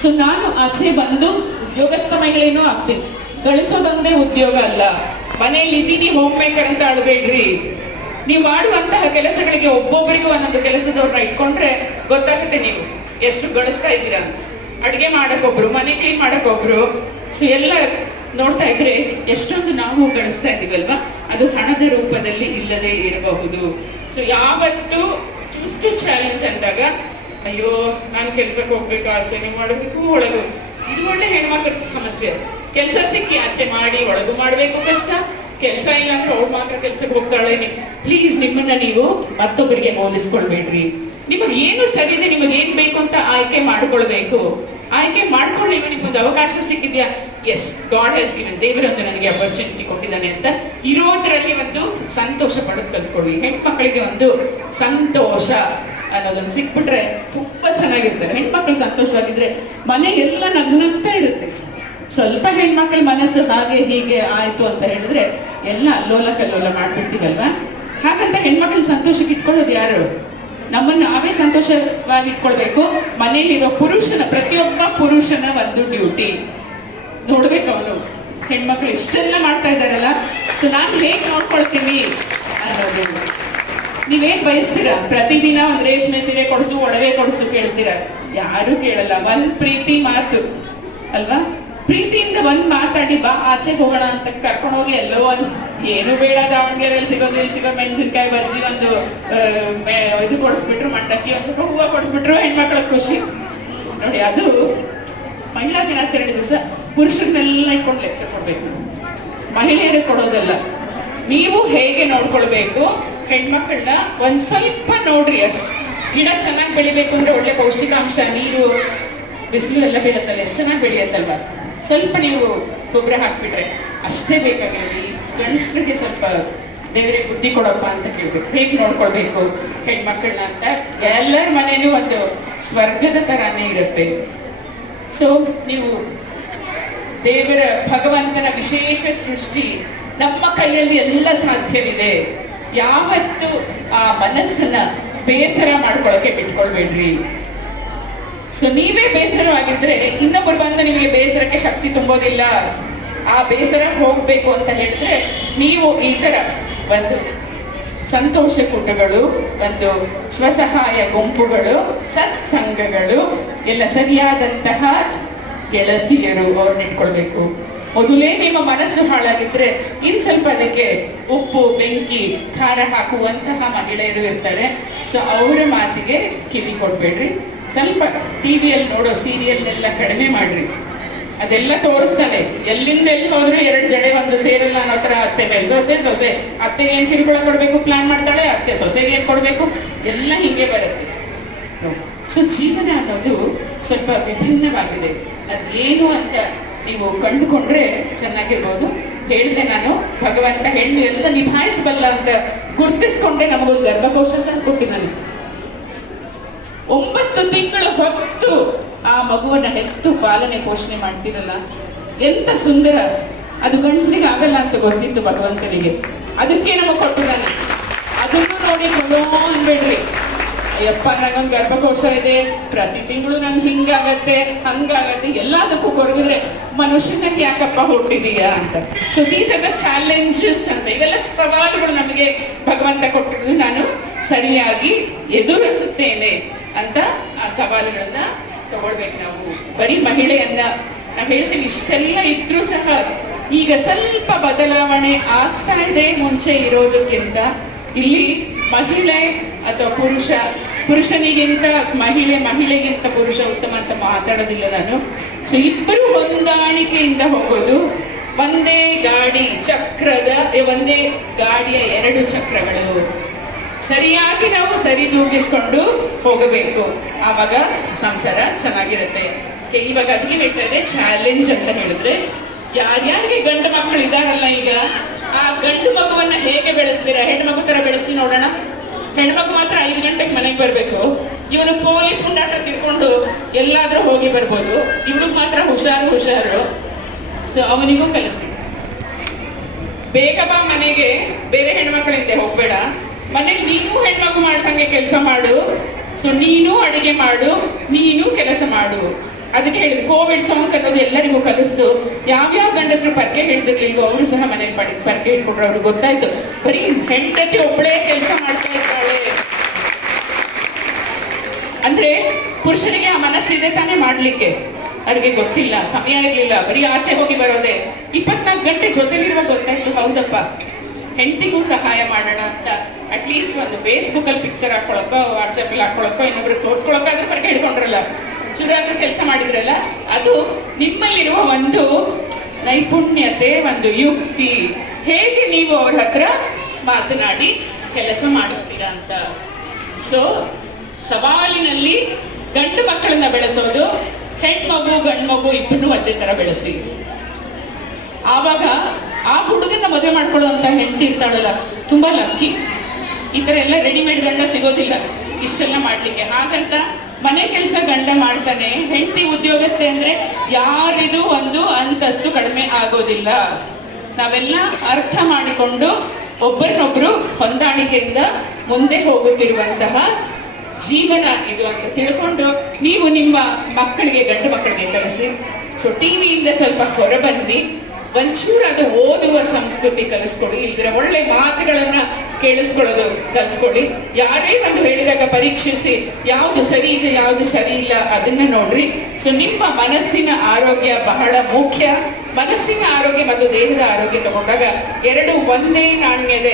ಸೊ ನಾನು ಆಚೆ ಬಂದು ಉದ್ಯೋಗಸ್ಥ ಮಹಿಳೆನೂ ಆಗ್ತೀನಿ. ಗಳಿಸೋದೊಂದೇ ಉದ್ಯೋಗ ಅಲ್ಲ, ಮನೆಯಲ್ಲಿ ಇದ್ದೀನಿ ಹೋಮ್ ಮೇಕರ್ ಅಂತ ಆಳ್ಬೇಡ್ರಿ. ನೀವು ಮಾಡುವಂತಹ ಕೆಲಸಗಳಿಗೆ ಒಬ್ಬೊಬ್ಬರಿಗೂ ಒಂದೊಂದು ಕೆಲಸದವ್ರನ್ನ ಇಟ್ಕೊಂಡ್ರೆ ಗೊತ್ತಾಗುತ್ತೆ ನೀವು ಎಷ್ಟು ಗಳಿಸ್ತಾ ಇದ್ದೀರಾ. ಅಡುಗೆ ಮಾಡಕ್ಕೊಬ್ರು, ಮನೆ ಕ್ಲೀನ್ ಮಾಡಕ್ಕೊಬ್ರು. ಸೊ ಎಲ್ಲ ನೋಡ್ತಾ ಇದ್ರೆ ಎಷ್ಟೊಂದು ನಾವು ಗಳಿಸ್ತಾ ಇದೀವಲ್ವಾ, ಅದು ಹಣದ ರೂಪದಲ್ಲಿ ಇಲ್ಲದೆ ಇರಬಹುದು. ಸೊ ಯಾವತ್ತು ಚೂಸ್ ಟು ಚಾಲೆಂಜ್ ಅಂದಾಗ, ಅಯ್ಯೋ ನಾನು ಕೆಲ್ಸಕ್ಕೆ ಹೋಗ್ಬೇಕು, ಆಚೆ ಮಾಡಬೇಕು, ಒಳಗು, ಇದು ಒಳ್ಳೆ ಹೆಣ್ಮಕ್ಳ ಸಮಸ್ಯೆ. ಕೆಲಸ ಸಿಕ್ಕಿ ಆಚೆ ಮಾಡಿ ಒಳಗು ಮಾಡ್ಬೇಕು ಕಷ್ಟ, ಕೆಲಸ ಇಲ್ಲ ಅಂದ್ರೆ ಅವ್ರು ಮಾತ್ರ ಕೆಲ್ಸಕ್ಕೆ ಹೋಗ್ತಾಳೆ. ಪ್ಲೀಸ್ ನಿಮ್ಮನ್ನ ನೀವು ಮತ್ತೊಬ್ಬರಿಗೆ ಹೋಲಿಸ್ಕೊಳ್ಬೇಡ್ರಿ. ನಿಮಗೆ ಏನು ಸರಿ ಇದೆ, ನಿಮಗೆ ಏನ್ ಬೇಕು ಅಂತ ಆಯ್ಕೆ ಮಾಡ್ಕೊಳ್ಬೇಕು. ಆಯ್ಕೆ ಮಾಡ್ಕೊಳ್ಳಿ. ನಿಮ್ಗೊಂದು ಅವಕಾಶ ಸಿಕ್ಕಿದ್ಯಾ? ಎಸ್, ಗಾಡ್ ಹ್ಯಾಸ್ ಗಿವನ್, ದೇವರೊಂದು ನನಗೆ ಅಪರ್ಚುನಿಟಿ ಕೊಟ್ಟಿದ್ದಾನೆ ಅಂತ ಇರೋದ್ರಲ್ಲಿ ಒಂದು ಸಂತೋಷ ಪಡೋದು ಕಲ್ತ್ಕೊಳ್ಳಿ. ಹೆಣ್ಮಕ್ಳಿಗೆ ಒಂದು ಸಂತೋಷ ಅನ್ನೋದೊಂದು ಸಿಕ್ಬಿಟ್ರೆ ತುಂಬಾ ಚೆನ್ನಾಗಿರ್ತಾರೆ. ಹೆಣ್ಮಕ್ಳು ಸಂತೋಷವಾಗಿದ್ರೆ ಮನೆ ಎಲ್ಲ ನಗ್ನಗ್ತಾ ಇರುತ್ತೆ. ಸ್ವಲ್ಪ ಹೆಣ್ಮಕ್ಳ ಮನಸ್ಸು ಹಾಗೆ ಹೀಗೆ ಆಯ್ತು ಅಂತ ಹೇಳಿದ್ರೆ ಎಲ್ಲ ಅಲ್ಲೋಲ ಕಲ್ಲೋಲ ಮಾಡ್ಬಿಡ್ತೀವಲ್ವಾ. ಹಾಗಂತ ಹೆಣ್ಮಕ್ಳ ಸಂತೋಷಕ್ಕೆ ಇಟ್ಕೊಳ್ಳೋದು ಯಾರು? ನಮ್ಮನ್ನು ನಾವೇ ಸಂತೋಷವಾಗಿ ಇಟ್ಕೊಳ್ಬೇಕು. ಮನೆಯಲ್ಲಿರೋ ಪ್ರತಿಯೊಬ್ಬ ಪುರುಷನ ಒಂದು ಡ್ಯೂಟಿ ನೋಡ್ಬೇಕು. ಅವನು ಹೆಣ್ಮಕ್ಳು ಇಷ್ಟೆಲ್ಲ ಮಾಡ್ತಾ ಇದ್ದಾರಲ್ಲ, ಸೊ ನಾನು ಹೇಗೆ ನೋಡ್ಕೊಳ್ತೀನಿ ಅನ್ನೋದು. ನೀವೇನ್ ಬಯಸ್ತೀರಾ? ಪ್ರತಿದಿನ ಒಂದ್ ರೇಷ್ಮೆ ಸೀರೆ ಕೊಡ್ಸು, ಒಡವೆ ಕೊಡ್ಸು ಕೇಳ್ತೀರಾ? ಯಾರು ಕೇಳಲ್ಲ. ಒಂದ್ ಪ್ರೀತಿ ಮಾತು ಅಲ್ವಾ? ಪ್ರೀತಿಯಿಂದ ಒಂದ್ ಮಾತಾಡಿ ಬಾ ಆಚೆ ಹೋಗೋಣ ಅಂತ ಕರ್ಕೊಂಡೋಗಿ ಎಲ್ಲೋ ಒಂದ್ ಏನು ಬೇಡ ದಾವಣಗೆರೆಯಲ್ಲಿ ಸಿಗೋದು, ಇಲ್ಲಿ ಸಿಗೋ ಮೆಣಸಿನ್ಕಾಯಿ ಬಜ್ಜಿ ಒಂದು ಇದು ಕೊಡಿಸ್ಬಿಟ್ರು, ಮಂಡಕ್ಕಿ ಒಂದ್ ಸ್ವಲ್ಪ ಹೂವು ಕೊಡಿಸ್ಬಿಟ್ರು, ಹೆಣ್ಮಕ್ಳ ಖುಷಿ ನೋಡಿ. ಅದು ಮಹಿಳಾ ದಿನಾಚರಣೆ ದಿವಸ ಪುರುಷರನ್ನೆಲ್ಲ ಇಟ್ಕೊಂಡು ಲೆಕ್ಚರ್ ಕೊಡ್ಬೇಕು, ಮಹಿಳೆಯರಿಗೆ ಕೊಡೋದಲ್ಲ. ನೀವು ಹೇಗೆ ನೋಡ್ಕೊಳ್ಬೇಕು ಹೆಣ್ಮಕ್ಳನ್ನ ಒಂದ್ ಸ್ವಲ್ಪ ನೋಡ್ರಿ ಅಷ್ಟು. ಗಿಡ ಚೆನ್ನಾಗಿ ಬೆಳಿಬೇಕು ಅಂದ್ರೆ ಒಳ್ಳೆ ಪೌಷ್ಟಿಕಾಂಶ, ನೀರು, ಬಿಸಿಲು ಎಲ್ಲ ಬೀಳತ್ತಲ್ಲ, ಎಷ್ಟು ಚೆನ್ನಾಗಿ ಬೆಳೆಯತ್ತಲ್ವಾ. ಸ್ವಲ್ಪ ನೀವು ಗೊಬ್ಬರ ಹಾಕ್ಬಿಟ್ರೆ ಅಷ್ಟೇ ಬೇಕಾಗಿರಲಿ. ಗಂಡಸರಿಗೆ ಸ್ವಲ್ಪ ದೇವರೇ ಬುದ್ಧಿ ಕೊಡಪ್ಪ ಅಂತ ಕೇಳ್ಬೇಕು, ಹೇಗೆ ನೋಡ್ಕೊಳ್ಬೇಕು ಹೆಣ್ಮಕ್ಳನ್ನ ಅಂತ. ಎಲ್ಲರ ಮನೇನೂ ಒಂದು ಸ್ವರ್ಗದ ತರಾನೇ ಇರುತ್ತೆ. ಸೊ ನೀವು ದೇವರ ಭಗವಂತನ ವಿಶೇಷ ಸೃಷ್ಟಿ, ನಮ್ಮ ಕೈಯಲ್ಲಿ ಎಲ್ಲ ಸಾಧ್ಯವಿದೆ. ಯಾವತ್ತು ಆ ಮನಸ್ಸನ್ನ ಬೇಸರ ಮಾಡ್ಕೊಳ್ಳೋಕೆ ಬಿಟ್ಕೊಳ್ಬೇಡ್ರಿ. ಸೊ ನೀವೇ ಬೇಸರವಾಗಿದ್ರೆ ಇನ್ನೊಬ್ಬರು ಬಂದು ನಿಮಗೆ ಬೇಸರಕ್ಕೆ ಶಕ್ತಿ ತುಂಬೋದಿಲ್ಲ. ಆ ಬೇಸರ ಹೋಗ್ಬೇಕು ಅಂತ ಹೇಳಿದ್ರೆ ನೀವು ಈ ತರ ಒಂದು ಸಂತೋಷ ಕೂಟಗಳು, ಒಂದು ಸ್ವಸಹಾಯ ಗುಂಪುಗಳು, ಸತ್ಸಂಗಗಳು, ಎಲ್ಲ ಸರಿಯಾದಂತಹ ಗೆಳತಿಯರು ಅವ್ರನ್ನ ಇಟ್ಕೊಳ್ಬೇಕು. ಮೊದಲೇ ನಿಮ್ಮ ಮನಸ್ಸು ಹಾಳಾಗಿದ್ರೆ ಇನ್ ಸ್ವಲ್ಪ ಅದಕ್ಕೆ ಉಪ್ಪು ಬೆಂಕಿ ಖಾರ ಹಾಕುವಂತಹ ಮಹಿಳೆಯರು ಇರ್ತಾರೆ. ಸೊ ಅವರ ಮಾತಿಗೆ ಕಿವಿ ಕೊಡ್ಬೇಡ್ರಿ. ಸ್ವಲ್ಪ ಟಿವಿಯಲ್ಲಿ ನೋಡೋ ಸೀರಿಯಲ್ ಎಲ್ಲ ಕಡಿಮೆ ಮಾಡ್ರಿ. ಅದೆಲ್ಲ ತೋರಿಸ್ತಾನೆ, ಎಲ್ಲಿಂದ ಎಲ್ಲಿ ಹೋದ್ರು 2 ಜಡೆ ಒಂದು ಸೇರಲ್ಲ ಅನ್ನೋ ತರ. ಅತ್ತೆ ಮೇಲೆ ಸೊಸೆ ಅತ್ತೆಗೆ ಏನ್ ಕಿರುಕುಳ ಕೊಡ್ಬೇಕು ಪ್ಲಾನ್ ಮಾಡ್ತಾಳೆ, ಅತ್ತೆ ಸೊಸೆಗೆ ಏನ್ ಕೊಡ್ಬೇಕು, ಎಲ್ಲ ಹಿಂಗೆ ಬರುತ್ತೆ. ಸೊ ಜೀವನ ಅನ್ನೋದು ಸ್ವಲ್ಪ ವಿಭಿನ್ನವಾಗಿದೆ. ಅದೇನು ಅಂತ ನೀವು ಕಂಡುಕೊಂಡ್ರೆ ಚೆನ್ನಾಗಿರ್ಬೋದು. ಹೇಳಿದೆ ನಾನು, ಭಗವಂತ ಹೆಣ್ಣು ఎంత ನಿಭಾಯಿಸಬಲ್ಲ ಅಂತ ಗುರ್ತಿಸ್ಕೊಂಡೆ ನಮಗೊಂದು ಗರ್ಭಕೋಶ ಸಹ ಕೊಟ್ಟಿದ್ದಾನೆ. 9 ತಿಂಗಳು ಹೊತ್ತು ಆ ಮಗುವನ್ನ ಹೆತ್ತು ಪಾಲನೆ ಪೋಷಣೆ ಮಾಡ್ತಿರಲ್ಲ, ಎಂತ ಸುಂದರ. ಅದು ಗಂಡಸರಿಗೆ ಆಗಲ್ಲ ಅಂತ ಗೊತ್ತಿತ್ತು ಭಗವಂತನಿಗೆ, ಅದಕ್ಕೆ ನಮಗೆ ಕೊಟ್ಟಿದ್ದಾನೆ. ಅದನ್ನು ನೋಡಿ ಕೊಡೋ ಅನ್ಬೇಡ್ರಿ, ಅಯ್ಯಪ್ಪ ನಂಗೊಂದು ಗರ್ಭಕೋಶ ಇದೆ, ಪ್ರತಿ ತಿಂಗಳು ನಂಗೆ ಹಿಂಗಾಗತ್ತೆ ಹಂಗಾಗತ್ತೆ, ಎಲ್ಲದಕ್ಕೂ ಕೊರಗಿದ್ರೆ ಮನುಷ್ಯನಾಗಿ ಯಾಕಪ್ಪ ಹುಟ್ಟಿದೀಯಾ ಅಂತ. So these are the challenges ಅಂತ. ಇವೆಲ್ಲ ಸವಾಲುಗಳು ನಮಗೆ ಭಗವಂತ ಕೊಟ್ಟಿರೋದು, ನಾನು ಸರಿಯಾಗಿ ಎದುರಿಸುತ್ತೇನೆ ಅಂತ ಆ ಸವಾಲುಗಳನ್ನ ತಗೊಳ್ಬೇಕು ನಾವು. ಬರೀ ಮಹಿಳೆಯನ್ನ ನಾವು ಹೇಳ್ತೀವಿ, ಇಷ್ಟೆಲ್ಲ ಇದ್ರೂ ಸಹ ಈಗ ಸ್ವಲ್ಪ ಬದಲಾವಣೆ ಆಗ್ತಾ ಇದೆ ಮುಂಚೆ ಇರೋದಕ್ಕಿಂತ. ಇಲ್ಲಿ ಮಹಿಳೆ ಅಥವಾ ಪುರುಷನಿಗಿಂತ ಮಹಿಳೆಗಿಂತ ಪುರುಷ ಉತ್ತಮ ಅಂತ ಮಾತಾಡೋದಿಲ್ಲ ನಾನು. ಸೊ ಇಬ್ಬರು ಹೊಂದಾಣಿಕೆಯಿಂದ ಹೋಗೋದು. ಒಂದೇ ಗಾಡಿಯ 2 ಚಕ್ರಗಳು ಸರಿಯಾಗಿ ನಾವು ಸರಿದೂಗಿಸ್ಕೊಂಡು ಹೋಗಬೇಕು, ಆವಾಗ ಸಂಸಾರ ಚೆನ್ನಾಗಿರುತ್ತೆ. ಇವಾಗ ಅದಕ್ಕೆ ಹೇಳ್ತಾ ಇದೆ ಚಾಲೆಂಜ್ ಅಂತ ಹೇಳಿದ್ರೆ, ಯಾರ್ಯಾರಿಗೆ ಗಂಡು ಮಕ್ಕಳು ಇದಾರಲ್ಲ ಈಗ, ಆ ಗಂಡು ಮಗುವನ್ನ ಹೇಗೆ ಬೆಳೆಸ್ತೀರಾ? ಹೆಣ್ಣು ಮಗು ತರ ಬೆಳೆಸಿ ನೋಡೋಣ. ಹೆಣ್ಮಗು ಮಾತ್ರ 5 ಗಂಟೆಗೆ ಮನೆಗೆ ಬರ್ಬೇಕು. ಇವನು ಪೋಲಿ ಪುಂಡಾಟ ತಿಳ್ಕೊಂಡು ಎಲ್ಲಾದ್ರೂ ಹೋಗಿ ಬರ್ಬೋದು. ಇವ್ರಿಗೆ ಮಾತ್ರ ಹುಷಾರು. ಸೊ ಅವನಿಗೂ ಕಲಿಸಿ, ಬೇಗ ಬಾ ಮನೆಗೆ, ಬೇರೆ ಹೆಣ್ಮಕ್ಳಿಂದ ಹೋಗ್ಬೇಡ, ಮನೇಲಿ ನೀನು ಹೆಣ್ಮಗು ಮಾಡ್ದಂಗೆ ಕೆಲಸ ಮಾಡು. ಸೊ ನೀನು ಅಡಿಗೆ ಮಾಡು, ನೀನು ಕೆಲಸ ಮಾಡು. ಅದಕ್ಕೆ ಹೇಳಿದ್ರು ಕೋವಿಡ್ ಸಾಂಗ್ ಅನ್ನೋದು ಎಲ್ಲರಿಗೂ ಕಲಿಸ್ತು. ಯಾವ್ಯಾವ ಗಂಡಸರು ಪರ್ಕೆ ಹಿಡಿದಿರ್ಲಿಲ್ವೋ ಅವರು ಸಹ ಮನೇಲಿ ಪರ್ಕೆ ಹಿಡ್ಕೊಂಡ್ರು. ಅವ್ರಿಗೆ ಗೊತ್ತಾಯ್ತು, ಬರೀ ಹೆಂಡತಿ ಒಬ್ಬಳೇ ಕೆಲಸ ಮಾಡ್ತಾ ಇರ್ತಾಳೆ ಅಂದ್ರೆ ಪುರುಷನಿಗೆ ಆ ಮನಸ್ಸಿದೆ ತಾನೇ ಮಾಡ್ಲಿಕ್ಕೆ. ಅವ್ರಿಗೆ ಗೊತ್ತಿಲ್ಲ, ಸಮಯ ಇರ್ಲಿಲ್ಲ, ಬರೀ ಆಚೆ ಹೋಗಿ ಬರೋದೆ. 24 ಗಂಟೆ ಜೊತೆಲಿರುವ ಗೊತ್ತಾಯ್ತು, ಹೌದಪ್ಪ ಹೆಂಡತಿಗೂ ಸಹಾಯ ಮಾಡೋಣ ಅಂತ. ಅಟ್ಲೀಸ್ಟ್ ಒಂದು ಫೇಸ್ಬುಕ್ ಅಲ್ಲಿ ಪಿಕ್ಚರ್ ಹಾಕೊಳಕ್ಕೋ, ವಾಟ್ಸಪ್ ಅಲ್ಲಿ ಹಾಕೊಳಕ್ಕೋ, ಇನ್ನೊಬ್ರು ತೋರ್ಸ್ಕೊಳಕ್ಕಾದ್ರೂ ಪರ್ಕೆ ಹಿಡ್ಕೊಂಡ್ರಲ್ಲ, ಚೂರಾದ್ರೂ ಕೆಲಸ ಮಾಡಿದ್ರಲ್ಲ, ಅದು ನಿಮ್ಮಲ್ಲಿರುವ ಒಂದು ನೈಪುಣ್ಯತೆ, ಒಂದು ಯುಕ್ತಿ. ಹೇಗೆ ನೀವು ಅವ್ರ ಹತ್ರ ಮಾತನಾಡಿ ಕೆಲಸ ಮಾಡಿಸ್ತೀರಾ ಅಂತ. ಸೊ ಸವಾಲಿನಲ್ಲಿ ಗಂಡು ಮಕ್ಕಳನ್ನ ಬೆಳೆಸೋದು, ಹೆಣ್ಮಗು ಗಂಡು ಮಗು ಇಬ್ಬರು ಒಂದೇ ತರ ಬೆಳೆಸಿ. ಆವಾಗ ಆ ಹುಡುಗನ ಮದುವೆ ಮಾಡ್ಕೊಳ್ಳುವಂತ ಹೆಂಡತಿ ಇರ್ತಾಳಲ್ಲ, ತುಂಬಾ ಲಕ್ಕಿ. ಈ ತರ ಎಲ್ಲ ರೆಡಿಮೇಡ್ ಗಂಡ ಸಿಗೋದಿಲ್ಲ ಇಷ್ಟೆಲ್ಲ ಮಾಡ್ಲಿಕ್ಕೆ. ಹಾಗಂತ ಮನೆ ಕೆಲಸ ಗಂಡ ಮಾಡ್ತಾನೆ, ಹೆಂಡತಿ ಉದ್ಯೋಗಸ್ಥೆ ಅಂದ್ರೆ ಯಾರಿದು ಒಂದು ಅಂತಸ್ತು ಕಡಿಮೆ ಆಗೋದಿಲ್ಲ. ನಾವೆಲ್ಲ ಅರ್ಥ ಮಾಡಿಕೊಂಡು ಒಬ್ಬರನ್ನೊಬ್ರು ಹೊಂದಾಣಿಕೆಯಿಂದ ಮುಂದೆ ಹೋಗುತ್ತಿರುವಂತಹ ಜೀವನ ಇದು ಅಂತ ತಿಳ್ಕೊಂಡು ನೀವು ನಿಮ್ಮ ಮಕ್ಕಳಿಗೆ, ಗಂಡು ಮಕ್ಕಳಿಗೆ ಕಲಿಸಿ. ಸೊ ಟಿವಿಯಿಂದ ಸ್ವಲ್ಪ ಹೊರಬನ್ನಿ, ಒಂಚೂರು ಅದು ಓದುವ ಸಂಸ್ಕೃತಿ ಕಲಿಸ್ಕೊಡಿ. ಇಲ್ದಿರ ಒಳ್ಳೆ ಮಾತುಗಳನ್ನ ಕೇಳಿಸ್ಕೊಳ್ಳೋದು ಕಲ್ತ್ಕೊಳ್ಳಿ. ಯಾರೇ ಒಂದು ಹೇಳಿದಾಗ ಪರೀಕ್ಷಿಸಿ, ಯಾವುದು ಸರಿ ಇದೆ ಯಾವುದು ಸರಿ ಇಲ್ಲ ಅದನ್ನ ನೋಡ್ರಿ. ಸೊ ನಿಮ್ಮ ಮನಸ್ಸಿನ ಆರೋಗ್ಯ ಬಹಳ ಮುಖ್ಯ. ಮನಸ್ಸಿನ ಆರೋಗ್ಯ ಮತ್ತು ದೇಹದ ಆರೋಗ್ಯ ತಗೊಂಡಾಗ ಒಂದೇ ನಾಣ್ಯದ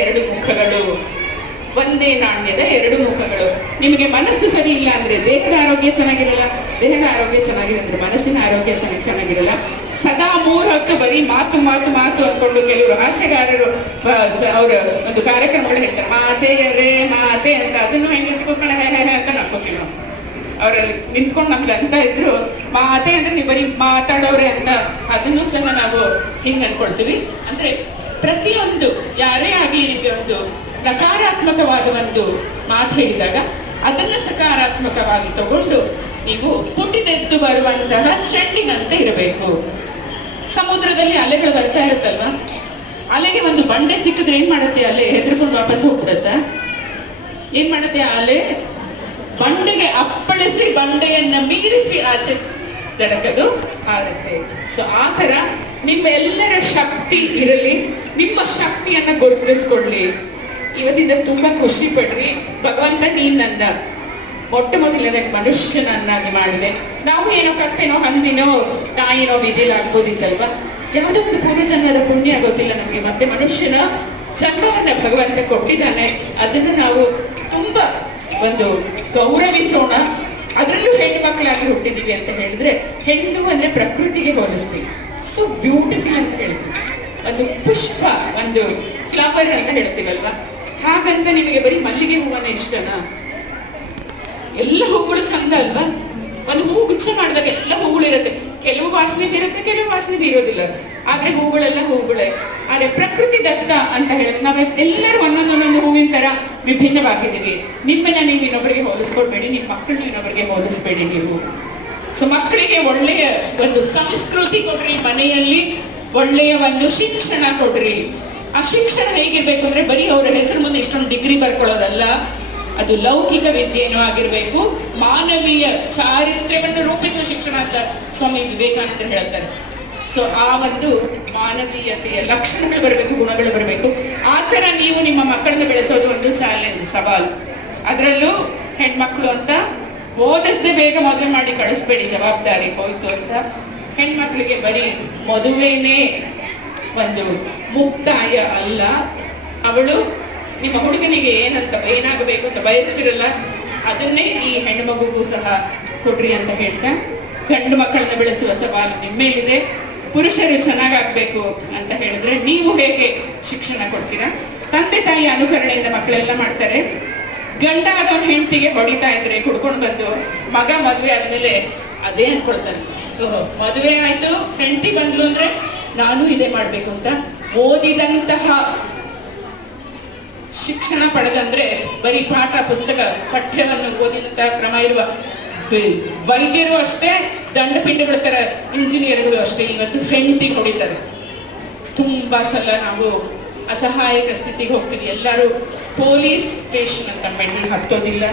2 ಮುಖಗಳು. ನಿಮಗೆ ಮನಸ್ಸು ಸರಿ ಇಲ್ಲ ಅಂದ್ರೆ ದೇಹದ ಆರೋಗ್ಯ ಚೆನ್ನಾಗಿರಲ್ಲ, ದೇಹದ ಆರೋಗ್ಯ ಚೆನ್ನಾಗಿದೆ ಅಂದ್ರೆ ಮನಸ್ಸಿನ ಆರೋಗ್ಯ ಚೆನ್ನಾಗಿರಲ್ಲ. ಸದಾ 3 ಹೊತ್ತು ಬರೀ ಮಾತು ಅನ್ಕೊಂಡು ಕೆಲವರು ಹಾಸ್ಯಗಾರರು ಅವ್ರ ಒಂದು ಕಾರ್ಯಕ್ರಮಗಳು ಹೇಳ್ತಾರೆ, ಮಾತೆ ಅಂತ. ಅದನ್ನು ಹೆಂಗೆ ಸಿಗೋಣ ಅಂತ ನಡ್ಕೋತೀವಿ ನಾವು. ಅವರಲ್ಲಿ ನಿಂತ್ಕೊಂಡು ನಮ್ಗೆ ಅಂತ ಇದ್ರು, ಮಾತೆ ಅಂದ್ರೆ ನೀವು ಬರೀ ಮಾತಾಡೋರೆ ಅಂತ. ಅದನ್ನು ಸಹ ನಾವು ಹಿಂಗೆ ಅನ್ಕೊಳ್ತೀವಿ. ಅಂದ್ರೆ ಪ್ರತಿಯೊಂದು ಯಾರೇ ಆಗಲಿ ನಿಮಗೆ ಒಂದು ನಕಾರಾತ್ಮಕವಾದ ಒಂದು ಮಾತು ಹೇಳಿದಾಗ ಅದನ್ನು ಸಕಾರಾತ್ಮಕವಾಗಿ ತಗೊಂಡು ನೀವು ಪುಟಿದೆದ್ದು ಬರುವಂತಹ ಚೆಂಡಿನಂತೆ ಇರಬೇಕು. ಸಮುದ್ರದಲ್ಲಿ ಅಲೆಗಳು ಬರ್ತಾ ಇರುತ್ತಲ್ವಾ, ಅಲೆಗೆ ಒಂದು ಬಂಡೆ ಸಿಕ್ಕಿದ್ರೆ ಏನ್ ಮಾಡುತ್ತೆ? ಅಲೆ ಹೆದರ್ಕೊಂಡು ವಾಪಸ್ ಹೋಗ್ಬಿಡುತ್ತ? ಏನ್ ಮಾಡುತ್ತೆ? ಅಲೆ ಬಂಡೆಗೆ ಅಪ್ಪಳಿಸಿ ಬಂಡೆಯನ್ನ ಮೀರಿಸಿ ಆಚೆ ದಡಕದು ಆಗುತ್ತೆ. ಸೊ ಆ ತರ ನಿಮ್ಮೆಲ್ಲರ ಶಕ್ತಿ ಇರಲಿ, ನಿಮ್ಮ ಶಕ್ತಿಯನ್ನ ಗುರುತಿಸ್ಕೊಳ್ಳಿ. ಇವತ್ತಿಂದ ತುಂಬಾ ಖುಷಿ ಪಡ್ರಿ. ಭಗವಂತ ನೀನ್ ನನ್ನ ಮೊಟ್ಟ ಮೊದಲನೇ ಮನುಷ್ಯನನ್ನಾಗಿ ಮಾಡಿದೆ. ನಾವು ಏನೋ ಕತ್ತೆನೋ ಹಂದಿನೋ ನಾಯಿನೋ ಬೀದಿಲಾಗ್ಬೋದಿತ್ತಲ್ವಾ, ಯಾವುದೋ ಒಂದು ಪೂರ್ವಜನ್ಮದ ಪುಣ್ಯ ಗೊತ್ತಿಲ್ಲ ನಮಗೆ, ಮತ್ತೆ ಮನುಷ್ಯನ ಜನ್ಮವನ್ನ ಭಗವಂತ ಕೊಟ್ಟಿದ್ದಾನೆ. ಅದನ್ನು ನಾವು ತುಂಬಾ ಒಂದು ಗೌರವಿಸೋಣ. ಅದರಲ್ಲೂ ಹೆಣ್ಣು ಮಕ್ಕಳಾಗಿ ಹುಟ್ಟಿದೀವಿ ಅಂತ ಹೇಳಿದ್ರೆ, ಹೆಣ್ಣು ಅಂದ್ರೆ ಪ್ರಕೃತಿಗೆ ಹೋಲಿಸ್ತೀವಿ. ಸೊ ಬ್ಯೂಟಿಫುಲ್ ಅಂತ ಹೇಳ್ತೀವಿ, ಒಂದು ಪುಷ್ಪ, ಒಂದು ಫ್ಲವರ್ ಅಂತ ಹೇಳ್ತೀವಲ್ವಾ. ಹಾಗಂತ ನಿಮಗೆ ಬರೀ ಮಲ್ಲಿಗೆ ಹೂವನ್ನ ಇಷ್ಟನಾ? ಎಲ್ಲ ಹೂಗಳು ಚಂದ ಅಲ್ವಾ? ಒಂದು ಹೂ ಗುಚ್ಛ ಮಾಡಿದಾಗ ಎಲ್ಲ ಹೂಗಳಿರುತ್ತೆ, ಕೆಲವು ವಾಸನೆ ಬೀರುತ್ತೆ, ಕೆಲವು ವಾಸನೆ ಬೀರೋದಿಲ್ಲ. ಆದ್ರೆ ಹೂಗಳೆಲ್ಲ ಹೂಗಳೇ. ಆದ್ರೆ ಪ್ರಕೃತಿ ದತ್ತ ಅಂತ ಹೇಳಿದ್ರೆ ನಾವು ಎಲ್ಲರೂ ಒಂದೊಂದೊಂದೊಂದು ಹೂವಿನ ತರ ವಿಭಿನ್ನವಾಗಿದ್ದೀವಿ. ನಿಮ್ಮನ್ನ ನೀವು ಇನ್ನೊಬ್ಬರಿಗೆ ಹೋಲಿಸ್ಕೊಡ್ಬೇಡಿ, ನಿಮ್ಮ ಮಕ್ಕಳನ್ನ ಇನ್ನೊಬ್ಬರಿಗೆ ಹೋಲಿಸ್ಬೇಡಿ ನೀವು. ಸೊ ಮಕ್ಕಳಿಗೆ ಒಳ್ಳೆಯ ಒಂದು ಸಂಸ್ಕೃತಿ ಕೊಡ್ರಿ, ಮನೆಯಲ್ಲಿ ಒಳ್ಳೆಯ ಒಂದು ಶಿಕ್ಷಣ ಕೊಡ್ರಿ. ಆ ಶಿಕ್ಷಣ ಹೇಗಿರ್ಬೇಕು ಅಂದ್ರೆ ಬರೀ ಅವರ ಹೆಸರು ಮುಂದೆ ಇಷ್ಟೊಂದು ಡಿಗ್ರಿ ಬರ್ಕೊಳ್ಳೋದಲ್ಲ, ಅದು ಲೌಕಿಕ ವಿದ್ಯೆನೂ ಆಗಿರ್ಬೇಕು, ಮಾನವೀಯ ಚಾರಿತ್ರ್ಯವನ್ನು ರೂಪಿಸುವ ಶಿಕ್ಷಣ ಅಂತ ಸ್ವಾಮಿ ವಿವೇಕಾನಂದರು ಹೇಳ್ತಾರೆ. ಸೊ ಆ ಒಂದು ಮಾನವೀಯತೆಯ ಲಕ್ಷಣಗಳು ಬರಬೇಕು, ಗುಣಗಳು ಬರಬೇಕು. ಆ ಥರ ನೀವು ನಿಮ್ಮ ಮಕ್ಕಳನ್ನ ಬೆಳೆಸೋದು ಒಂದು ಚಾಲೆಂಜ್, ಸವಾಲು. ಅದರಲ್ಲೂ ಹೆಣ್ಮಕ್ಳು ಅಂತ ಓದಿಸದೆ ಬೇಗ ಮದುವೆ ಮಾಡಿ ಕಳಿಸ್ಬೇಡಿ, ಜವಾಬ್ದಾರಿ ಹೋಯ್ತು ಅಂತ. ಹೆಣ್ಮಕ್ಳಿಗೆ ಬರೀ ಮದುವೆನೇ ಒಂದು ಮುಕ್ತಾಯ ಅಲ್ಲ. ಅವಳು ನಿಮ್ಮ ಹುಡುಗನಿಗೆ ಏನಾಗಬೇಕು ಅಂತ ಬಯಸ್ತಿರಲ್ಲ, ಅದನ್ನೇ ಈ ಹೆಣ್ಣು ಮಗುಗೂ ಸಹ ಕೊಡ್ರಿ ಅಂತ ಹೇಳ್ತಾ, ಗಂಡು ಮಕ್ಕಳನ್ನ ಬೆಳೆಸುವ ಸವಾಲು ನಿಮ್ಮೇಲಿದೆ. ಪುರುಷರು ಚೆನ್ನಾಗಾಗ್ಬೇಕು ಅಂತ ಹೇಳಿದ್ರೆ ನೀವು ಹೇಗೆ ಶಿಕ್ಷಣ ಕೊಡ್ತೀರಾ? ತಂದೆ ತಾಯಿ ಅನುಕರಣೆಯಿಂದ ಮಕ್ಕಳೆಲ್ಲ ಮಾಡ್ತಾರೆ. ಗಂಡ ಆದವನು ಹೆಂಡತಿಗೆ ಹೊಡಿತಾ ಇದ್ರೆ ಕುಡ್ಕೊಂಡು ಬಂದು, ಮಗ ಮದುವೆ ಆದ್ಮೇಲೆ ಅದೇ ಅನ್ಕೊಳ್ತಾನೆ, ಮದುವೆ ಆಯ್ತು ಹೆಂಡತಿ ಬಂದ್ಲು ಅಂದ್ರೆ ನಾನು ಇದೇ ಮಾಡ್ಬೇಕು ಅಂತ. ಓದಿದಂತಹ ಶಿಕ್ಷಣ ಪಡೆದಂದ್ರೆ ಬರೀ ಪಾಠ ಪುಸ್ತಕ ಪಠ್ಯವನ್ನು ಓದಿದಂತಹ ಕ್ರಮ ಇರುವ ವೈದ್ಯರು ಅಷ್ಟೇ, ದಂಡಪಿಂಡ ಬಿಡ್ತಾರೆ, ಇಂಜಿನಿಯರ್ಗಳು ಅಷ್ಟೇ ಇವತ್ತು ಹೆಂಡತಿ ಹೊಡಿತಾರೆ. ತುಂಬಾ ಸಲ ನಾವು ಅಸಹಾಯಕ ಸ್ಥಿತಿಗೆ ಹೋಗ್ತೀವಿ. ಎಲ್ಲರೂ ಪೊಲೀಸ್ ಸ್ಟೇಷನ್ ಅಂತ ಮೆಟ್ಲು ಹತ್ತೋದಿಲ್ಲ.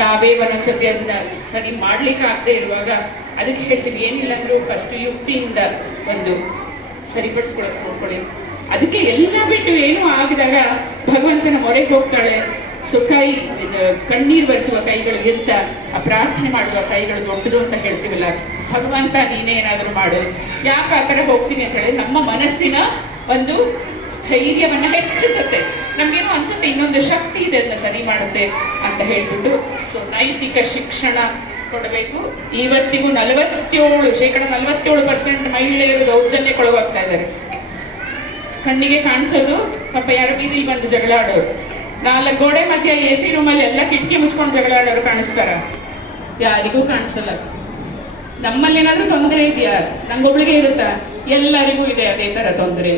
ನಾವೇ ಒಂದೊಂದ್ಸತಿ ಅದನ್ನ ಸರಿ ಮಾಡ್ಲಿಕ್ಕೆ ಆಗದೆ ಇರುವಾಗ ಅದಕ್ಕೆ ಹೇಳ್ತೀವಿ, ಏನಿಲ್ಲ ಅಂದ್ರೂ ಫಸ್ಟ್ ಯುಕ್ತಿಯಿಂದ ಒಂದು ಸರಿಪಡಿಸ್ಕೊಳಕ್ ನೋಡ್ಕೊಳ್ಳಿ. ಅದಕ್ಕೆ ಎಲ್ಲ ಬಿಟ್ಟು ಏನೂ ಆಗಿದಾಗ ಭಗವಂತನ ಮೊರೆಗೆ ಹೋಗ್ತಾಳೆ. ಸೊ ಕಣ್ಣೀರು ಬರೆಸುವ ಕೈಗಳಿಗಿಂತ ಆ ಪ್ರಾರ್ಥನೆ ಮಾಡುವ ಕೈಗಳು ದೊಡ್ಡದು ಅಂತ ಹೇಳ್ತೀವಲ್ಲ. ಭಗವಂತ ನೀನೇ ಏನಾದರೂ ಮಾಡು. ಯಾಕೆ ಆ ಥರ ಹೋಗ್ತೀನಿ ಅಂತ ಹೇಳಿ ನಮ್ಮ ಮನಸ್ಸಿನ ಒಂದು ಸ್ಥೈರ್ಯವನ್ನ ಹೆಚ್ಚಿಸುತ್ತೆ. ನಮ್ಗೇನೋ ಅನ್ಸುತ್ತೆ ಇನ್ನೊಂದು ಶಕ್ತಿ ಇದೆ, ಅದನ್ನ ಸರಿ ಮಾಡುತ್ತೆ ಅಂತ ಹೇಳ್ಬಿಟ್ಟು. ಸೊ ನೈತಿಕ ಶಿಕ್ಷಣ ಕೊಡಬೇಕು. ಇವತ್ತಿಗೂ 47% ಮಹಿಳೆಯರು ದೌರ್ಜನ್ಯಕ್ಕೊಳಗಾಗ್ತಾ ಇದ್ದಾರೆ. ಕಣ್ಣಿಗೆ ಕಾಣಿಸೋದು ಪಾಪ ಯಾರು ಬೀದಿಲಿ ಬಂದು ಜಗಳ ಆಡೋರು, 4 ಗೋಡೆ ಮಧ್ಯ AC ರೂಮಲ್ಲಿ ಎಲ್ಲ ಕಿಟಕಿ ಮುಚ್ಕೊಂಡು ಜಗಳ ಆಡೋರು ಕಾಣಿಸ್ತಾರ? ಯಾರಿಗೂ ಕಾಣಿಸಲ್ಲ. ನಮ್ಮಲ್ಲಿ ಏನಾದ್ರೂ ತೊಂದರೆ ಇದೆಯಾ? ನಂಗೊಬ್ಳಿಗೆ ಇರುತ್ತಾ? ಎಲ್ಲರಿಗೂ ಇದೆ ಅದೇ ತರ ತೊಂದರೆ.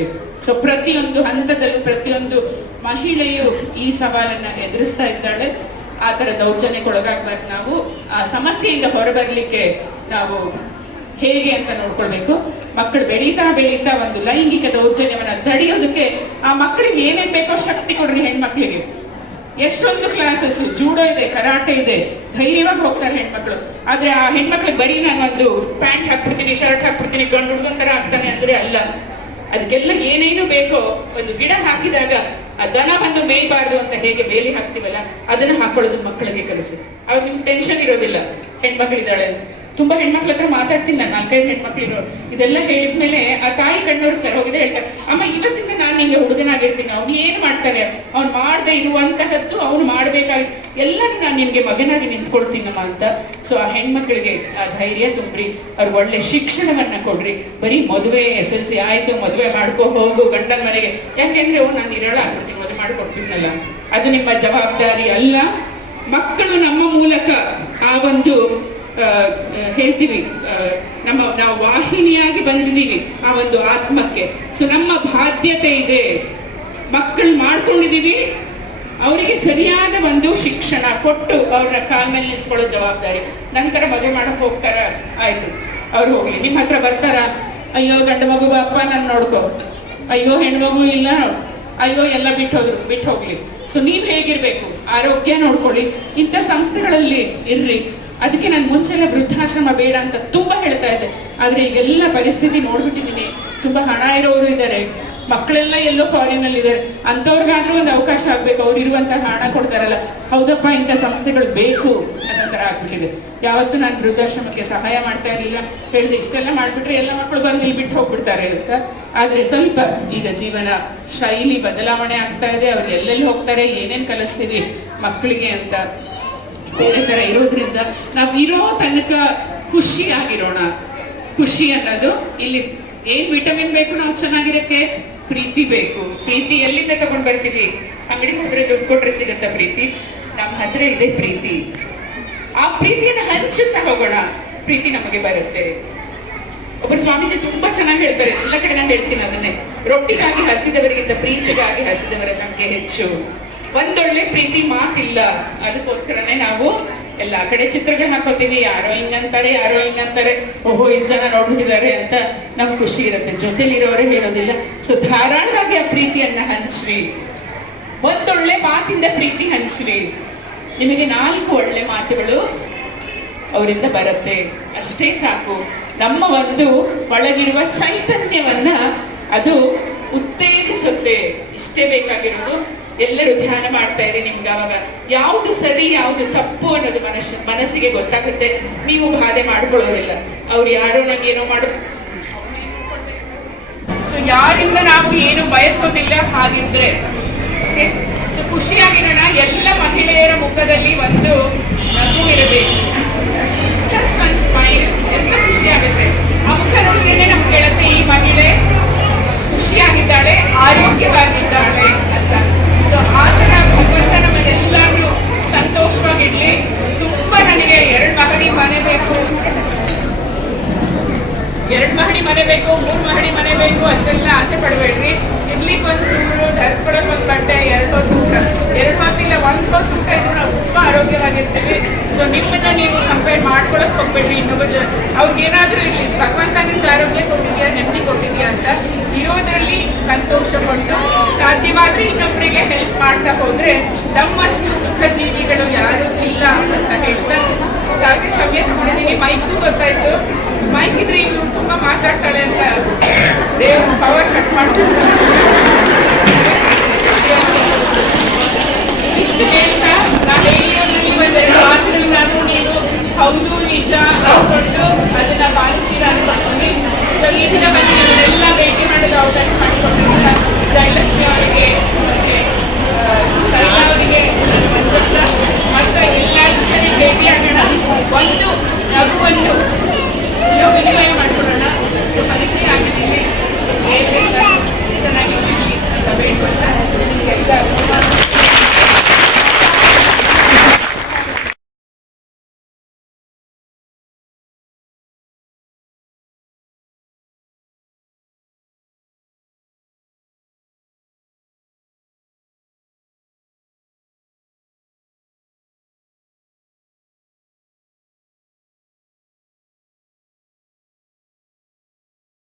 ಸೊ ಪ್ರತಿಯೊಂದು ಹಂತದಲ್ಲೂ ಪ್ರತಿಯೊಂದು ಮಹಿಳೆಯು ಈ ಸವಾಲನ್ನ ಎದುರಿಸ್ತಾ ಇದ್ದಾಳೆ. ಆ ಥರ ದೌರ್ಜನ್ಯಕ್ಕೊಳಗಾಗ್ಬಾರ್ದು. ನಾವು ಆ ಸಮಸ್ಯೆಯಿಂದ ಹೊರಬರಲಿಕ್ಕೆ ನಾವು ಹೇಗೆ ಅಂತ ನೋಡ್ಕೊಳ್ಬೇಕು. ಮಕ್ಕಳು ಬೆಳೀತಾ ಬೆಳೀತಾ ಒಂದು ಲೈಂಗಿಕ ದೌರ್ಜನ್ಯವನ್ನ ತಡೆಯೋದಕ್ಕೆ ಆ ಮಕ್ಕಳಿಗೆ ಏನೇನ್ ಬೇಕೋ ಶಕ್ತಿ ಕೊಡ್ರಿ. ಹೆಣ್ಮಕ್ಳಿಗೆ ಎಷ್ಟೊಂದು ಕ್ಲಾಸಸ್, ಜೂಡೋ ಇದೆ, ಕರಾಟೆ ಇದೆ, ಧೈರ್ಯವಾಗಿ ಹೋಗ್ತಾರೆ ಹೆಣ್ಮಕ್ಳು. ಆದ್ರೆ ಆ ಹೆಣ್ಮಕ್ಳಿಗೆ ಬರೀ ನಾನು ಒಂದು ಪ್ಯಾಂಟ್ ಹಾಕ್ಬಿಡ್ತೀನಿ, ಶರ್ಟ್ ಹಾಕ್ಬಿಡ್ತೀನಿ, ಗಂಡು ಹುಡುಗನ್ ತರ ಆಗ್ತಾನೆ ಅಂದ್ರೆ ಅಲ್ಲ. ಅದಕ್ಕೆಲ್ಲ ಏನೇನು ಬೇಕೋ, ಒಂದು ಗಿಡ ಹಾಕಿದಾಗ ಆ ದನ ಬಂದು ಮೇಯ್ಬಾರ್ದು ಅಂತ ಹೇಗೆ ಬೇಲಿ ಹಾಕ್ತಿವಲ್ಲ, ಅದನ್ನ ಹಾಕೊಳ್ಳೋದು ಮಕ್ಕಳಿಗೆ ಕಲಿಸಿ. ಅವಾಗ ನಿಮ್ಗೆ ಟೆನ್ಷನ್ ಇರೋದಿಲ್ಲ. ಹೆಣ್ಮಕ್ಳಿದ್ದಾಳೆ, ತುಂಬಾ ಹೆಣ್ಮಕ್ಳ ಹತ್ರ ಮಾತಾಡ್ತೀನಿ ನಾನು, 4-5 ಹೆಣ್ಮಕ್ಳು ಇರೋ. ಇದೆಲ್ಲ ಹೇಳಿದ್ಮೇಲೆ ಆ ತಾಯಿ ಕಣ್ಣವ್ರು ಸರ್ ಹೋಗಿದೆ ಹೇಳ್ತಾರೆ, ಅಮ್ಮ ಇವತ್ತಿಂದ ನಾನು ನಿಂಗೆ ಹುಡುಗನಾಗಿರ್ತೀನಿ, ಅವ್ನು ಏನ್ ಮಾಡ್ತಾರೆ, ಅವ್ನು ಮಾಡದೆ ಇರುವಂತಹದ್ದು ಅವ್ನು ಮಾಡ್ಬೇಕಾಗಿ ಎಲ್ಲರೂ ನಾನು ನಿಮ್ಗೆ ಮಗನಾಗಿ ನಿಂತ್ಕೊಳ್ತೀನಮ್ಮ ಅಂತ. ಸೊ ಆ ಹೆಣ್ಮಕ್ಳಿಗೆ ಆ ಧೈರ್ಯ ತುಂಬ್ರಿ, ಅವ್ರಿಗೆ ಒಳ್ಳೆ ಶಿಕ್ಷಣವನ್ನ ಕೊಡ್ರಿ. ಬರೀ ಮದುವೆ SLC ಆಯ್ತು, ಮದುವೆ ಮಾಡ್ಕೊ ಹೋಗು ಗಂಡನ ಮನೆಗೆ, ಯಾಕೆಂದ್ರೆ ನಾನು ನಿರಾಳ ಆಗ್ಬಿಡ್ತೀನಿ, ಮದುವೆ ಮಾಡ್ಕೊಡ್ತೀನಲ್ಲ, ಅದು ನಿಮ್ಮ ಜವಾಬ್ದಾರಿ ಅಲ್ಲ. ಮಕ್ಕಳು ನಮ್ಮ ಮೂಲಕ ಆ ಒಂದು ಹೇಳ್ತೀವಿ, ನಾವು ವಾಹಿನಿಯಾಗಿ ಬಂದಿದ್ದೀವಿ ಆ ಒಂದು ಆತ್ಮಕ್ಕೆ. ಸೊ ನಮ್ಮ ಬಾಧ್ಯತೆ ಇದೆ, ಮಕ್ಕಳು ಮಾಡ್ಕೊಂಡಿದ್ದೀವಿ, ಅವರಿಗೆ ಸರಿಯಾದ ಒಂದು ಶಿಕ್ಷಣ ಕೊಟ್ಟು ಅವ್ರನ್ನ ಕಾಲ ಮೇಲೆ ನಿಲ್ಸ್ಕೊಳ್ಳೋ ಜವಾಬ್ದಾರಿ. ನಂತರ ಮದುವೆ ಮಾಡಕ್ ಹೋಗ್ತಾರ, ಆಯ್ತು ಅವ್ರು ಹೋಗ್ಲಿ. ನಿಮ್ಮ ಹತ್ರ ಬರ್ತಾರ, ಅಯ್ಯೋ ಗಂಡು ಮಗು ಅಪ್ಪ ನಾನು ನೋಡ್ಕೋ, ಅಯ್ಯೋ ಹೆಣ್ಮಗು ಇಲ್ಲ, ಅಯ್ಯೋ ಎಲ್ಲ ಬಿಟ್ಟು ಹೋಗ್ಲಿ. ಸೊ ನೀವ್ ಹೇಗಿರ್ಬೇಕು, ಆರೋಗ್ಯ ನೋಡ್ಕೊಳ್ಳಿ, ಇಂಥ ಸಂಸ್ಥೆಗಳಲ್ಲಿ ಇರ್ರಿ. ಅದಕ್ಕೆ ನಾನು ಮುಂಚೆಲ್ಲ ವೃದ್ಧಾಶ್ರಮ ಬೇಡ ಅಂತ ತುಂಬಾ ಹೇಳ್ತಾ ಇದ್ದೆ. ಆದ್ರೆ ಈಗೆಲ್ಲ ಪರಿಸ್ಥಿತಿ ನೋಡ್ಬಿಟ್ಟಿದ್ದೀನಿ. ತುಂಬಾ ಹಣ ಇರೋರು ಇದ್ದಾರೆ, ಮಕ್ಕಳೆಲ್ಲ ಎಲ್ಲೋ ಫಾರಿನ್ ಅಲ್ಲಿ ಇದ್ದಾರೆ, ಅಂಥವ್ರಿಗಾದ್ರೂ ಒಂದು ಅವಕಾಶ ಆಗ್ಬೇಕು. ಅವ್ರು ಇರುವಂತಹ ಹಣ ಕೊಡ್ತಾರಲ್ಲ, ಹೌದಪ್ಪ ಇಂಥ ಸಂಸ್ಥೆಗಳು ಬೇಕು ಅನ್ನೋ ಥರ ಆಗ್ಬಿಟ್ಟಿದೆ. ಯಾವತ್ತೂ ನಾನು ವೃದ್ಧಾಶ್ರಮಕ್ಕೆ ಸಹಾಯ ಮಾಡ್ತಾ ಇರಲಿಲ್ಲ, ಹೇಳಿದೆ ಇಷ್ಟೆಲ್ಲ ಮಾಡ್ಬಿಟ್ರೆ ಎಲ್ಲ ಮಕ್ಕಳು ಬಂದು ಇಲ್ಲಿ ಬಿಟ್ಟು ಹೋಗ್ಬಿಡ್ತಾರೆ ಅಂತ. ಆದ್ರೆ ಸ್ವಲ್ಪ ಈಗ ಜೀವನ ಶೈಲಿ ಬದಲಾವಣೆ ಆಗ್ತಾ ಇದೆ. ಅವ್ರು ಎಲ್ಲೆಲ್ಲಿ ಹೋಗ್ತಾರೆ, ಏನೇನ್ ಕಲಿಸ್ತೀವಿ ಮಕ್ಕಳಿಗೆ ಅಂತ ಬೇರೆ ತರ ಇರೋದ್ರಿಂದ ನಾವು ಇರೋ ತನಕ ಖುಷಿಯಾಗಿರೋಣ. ಖುಷಿ ಅನ್ನೋದು ಇಲ್ಲಿ ಏನ್ ವಿಟಮಿನ್ ಬೇಕು ನಾವು ಚೆನ್ನಾಗಿರಕ್ಕೆ? ಪ್ರೀತಿ ಬೇಕು. ಪ್ರೀತಿ ಎಲ್ಲಿಂದ ತಗೊಂಡ್ ಬರ್ತೀವಿ? ಅಂಗಡಿಗೆ ಹೋದ್ರೆ ದುಡ್ಡು ಕೊಟ್ರೆ ಸಿಗತ್ತ ಪ್ರೀತಿ? ನಮ್ಮ ಹತ್ರ ಇದೆ ಪ್ರೀತಿ. ಆ ಪ್ರೀತಿಯನ್ನ ಹಂಚುತ್ತಾ ಹೋಗೋಣ, ಪ್ರೀತಿ ನಮಗೆ ಬರುತ್ತೆ. ಒಬ್ಬರು ಸ್ವಾಮೀಜಿ ತುಂಬಾ ಚೆನ್ನಾಗಿ ಹೇಳ್ತಾರೆ, ಎಲ್ಲ ಕಡೆ ನಾನು ಹೇಳ್ತೀನಿ ಅದನ್ನೇ, ರೊಟ್ಟಿಗಾಗಿ ಹಸಿದವರಿಗಿಂತ ಪ್ರೀತಿಗಾಗಿ ಹಸಿದವರ ಸಂಖ್ಯೆ ಹೆಚ್ಚು. ಒಂದೊಳ್ಳೆ ಪ್ರೀತಿ ಮಾತಿಲ್ಲ, ಅದಕ್ಕೋಸ್ಕರನೇ ನಾವು ಎಲ್ಲಾ ಕಡೆ ಚಿತ್ರಗಳು ಹಾಕೋತೀವಿ. ಯಾರೋ ಹಿಂಗಂತಾರೆ, ಯಾರೋ ಹಿಂಗಂತಾರೆ, ಓಹೋ ಇಷ್ಟು ಜನ ನೋಡ್ಬಿಟ್ಟಿದ್ದಾರೆ ಅಂತ ನಮ್ಗೆ ಖುಷಿ ಇರುತ್ತೆ. ಜೊತೆಲಿರೋರೇ ಹೇಳೋದಿಲ್ಲ. ಸೊ ಧಾರಾಳವಾಗಿ ಆ ಪ್ರೀತಿಯನ್ನ ಹಂಚ್ರಿ. ಒಂದೊಳ್ಳೆ ಮಾತಿಂದ ಪ್ರೀತಿ ಹಂಚ್ರಿ. ನಿಮಗೆ 4 ಒಳ್ಳೆ ಮಾತುಗಳು ಅವರಿಂದ ಬರುತ್ತೆ, ಅಷ್ಟೇ ಸಾಕು. ನಮ್ಮ ಒಂದು ಒಳಗಿರುವ ಚೈತನ್ಯವನ್ನ ಅದು ಉತ್ತೇಜಿಸುತ್ತೆ. ಇಷ್ಟೇ ಬೇಕಾಗಿರೋದು. ಎಲ್ಲರೂ ಧ್ಯಾನ ಮಾಡ್ತಾ ಇರಿ. ನಿಮ್ಗೆ ಅವಾಗ ಯಾವುದು ಸರಿ ಯಾವುದು ತಪ್ಪು ಅನ್ನೋದು ಮನಸ್ಸಿಗೆ ಗೊತ್ತಾಗುತ್ತೆ. ನೀವು ಬಾಧೆ ಮಾಡ್ಕೊಳ್ಳೋದಿಲ್ಲ. ಅವ್ರು ಯಾರೋ ನಂಗೇನೋ ಮಾಡು, ಸೊ ಯಾರಿಂದ ನಾವು ಏನು ಬಯಸೋದಿಲ್ಲ. ಹಾಗಿದ್ರೆ ಸೊ ಖುಷಿಯಾಗಿರೋಣ. ಎಲ್ಲ ಮಹಿಳೆಯರ ಮುಖದಲ್ಲಿ ಒಂದು ನಗು ಇರಬೇಕು. ಜಸ್ಟ್ ಒನ್ ಸ್ಮೈಲ್, ఎంత ಖುಷಿ ಆಗುತ್ತೆ. ಆ ಮುಖ ನೋಡಿದ್ರೆ ನಮ್ಗೆ ಹೇಳುತ್ತೆ ಈ ಮಹಿಳೆ ಖುಷಿಯಾಗಿದ್ದಾಳೆ, ಆರೋಗ್ಯವಾಗಿದ್ದಾಳೆ ಅಂತ. ಸೊ ಆ ಥರ ಭಗವಂತ ನಮ್ಮನ್ನೆಲ್ಲರೂ ಸಂತೋಷವಾಗಿಡ್ಲಿ. ತುಂಬಾ ನನಗೆ 2 ಮಹಡಿ ಮನೆ ಬೇಕು, 2 ಮಹಡಿ ಮನೆ ಬೇಕು, 3 ಮಹಡಿ ಮನೆ ಬೇಕು ಅಷ್ಟೆಲ್ಲ ಆಸೆ ಪಡಬೇಡ್ರಿ. ಇರ್ಲಿಕ್ಕೆ ಒಂದು ಸೂರು, ಧರಿಸ್ಕೊಳಕ್ ಒಂದು ಬಟ್ಟೆ, 2 ಹೊತ್ತು ಊಟ, 2 ಹೊತ್ತಿಲ್ಲ 1 ಹೊತ್ತು ಊಟ ಇದ್ರು ನಾವು ತುಂಬಾ ಆರೋಗ್ಯವಾಗಿರ್ತೀವಿ. ಸೊ ನಿಮ್ಮನ್ನ ನೀವು ಕಂಪೇರ್ ಮಾಡ್ಕೊಳಕ್ ಹೋಗ್ಬೇಡ್ರಿ ಇನ್ನೊಬ್ಬ ಅವ್ರಿಗೇನಾದ್ರೂ ಇಲ್ಲಿ ಭಗವಂತ ನಿಮ್ಗೆ ಆರೋಗ್ಯ ಕೊಟ್ಟಿದ್ಯಾ, ನೆಮ್ಮದಿ ಕೊಟ್ಟಿದ್ಯಾ ಅಂತ ಇರೋದ್ರಲ್ಲಿ ಸಂತೋಷ ಪಟ್ಟು ಸಾಧ್ಯವಾದ್ರೆ ಇನ್ನೊಬ್ಬರಿಗೆ ಹೆಲ್ಪ್ ಮಾಡ್ತಾ ಹೋದ್ರೆ ನಮ್ಮಷ್ಟು ಸುಖ ಜೀವಿಗಳು ಯಾರು ಇಲ್ಲ ಅಂತ ಹೇಳ್ತಾ ಸಾಧ್ಯ ಸಮಯ ತಗೊಂಡಿದ್ದೀನಿ. ಮೈಕ್ಗೂ ಗೊತ್ತಾಯ್ತು, ಮೈಕ್ ಇದ್ರೆ ಇವ್ರು ತುಂಬಾ ಮಾತಾಡ್ತಾಳೆ ಅಂತ ದೇವ್ರ ಪವರ್ ಕಟ್ ಮಾಡ್ತಾರೆ. ಇಷ್ಟು ಹೇಳ್ತಾ ನಾನು ಹೇಳಿರೋದ್ರಲ್ಲಿ ಒಂದೆರಡು ಮಾತುಗಳು ನಾನು ನೀನು ಹೌದು ನಿಜ ಅಂದ್ಕೊಂಡು ಅದನ್ನ ಪಾಲಿಸ್ತೀರಾ ಅನ್ಕೊಂಡ್ವಿ. ಸೊ ಈ ದಿನ ಬಂದು ಎಲ್ಲ ಭೇಟಿ ಮಾಡಲು ಅವಕಾಶ ಮಾಡಿ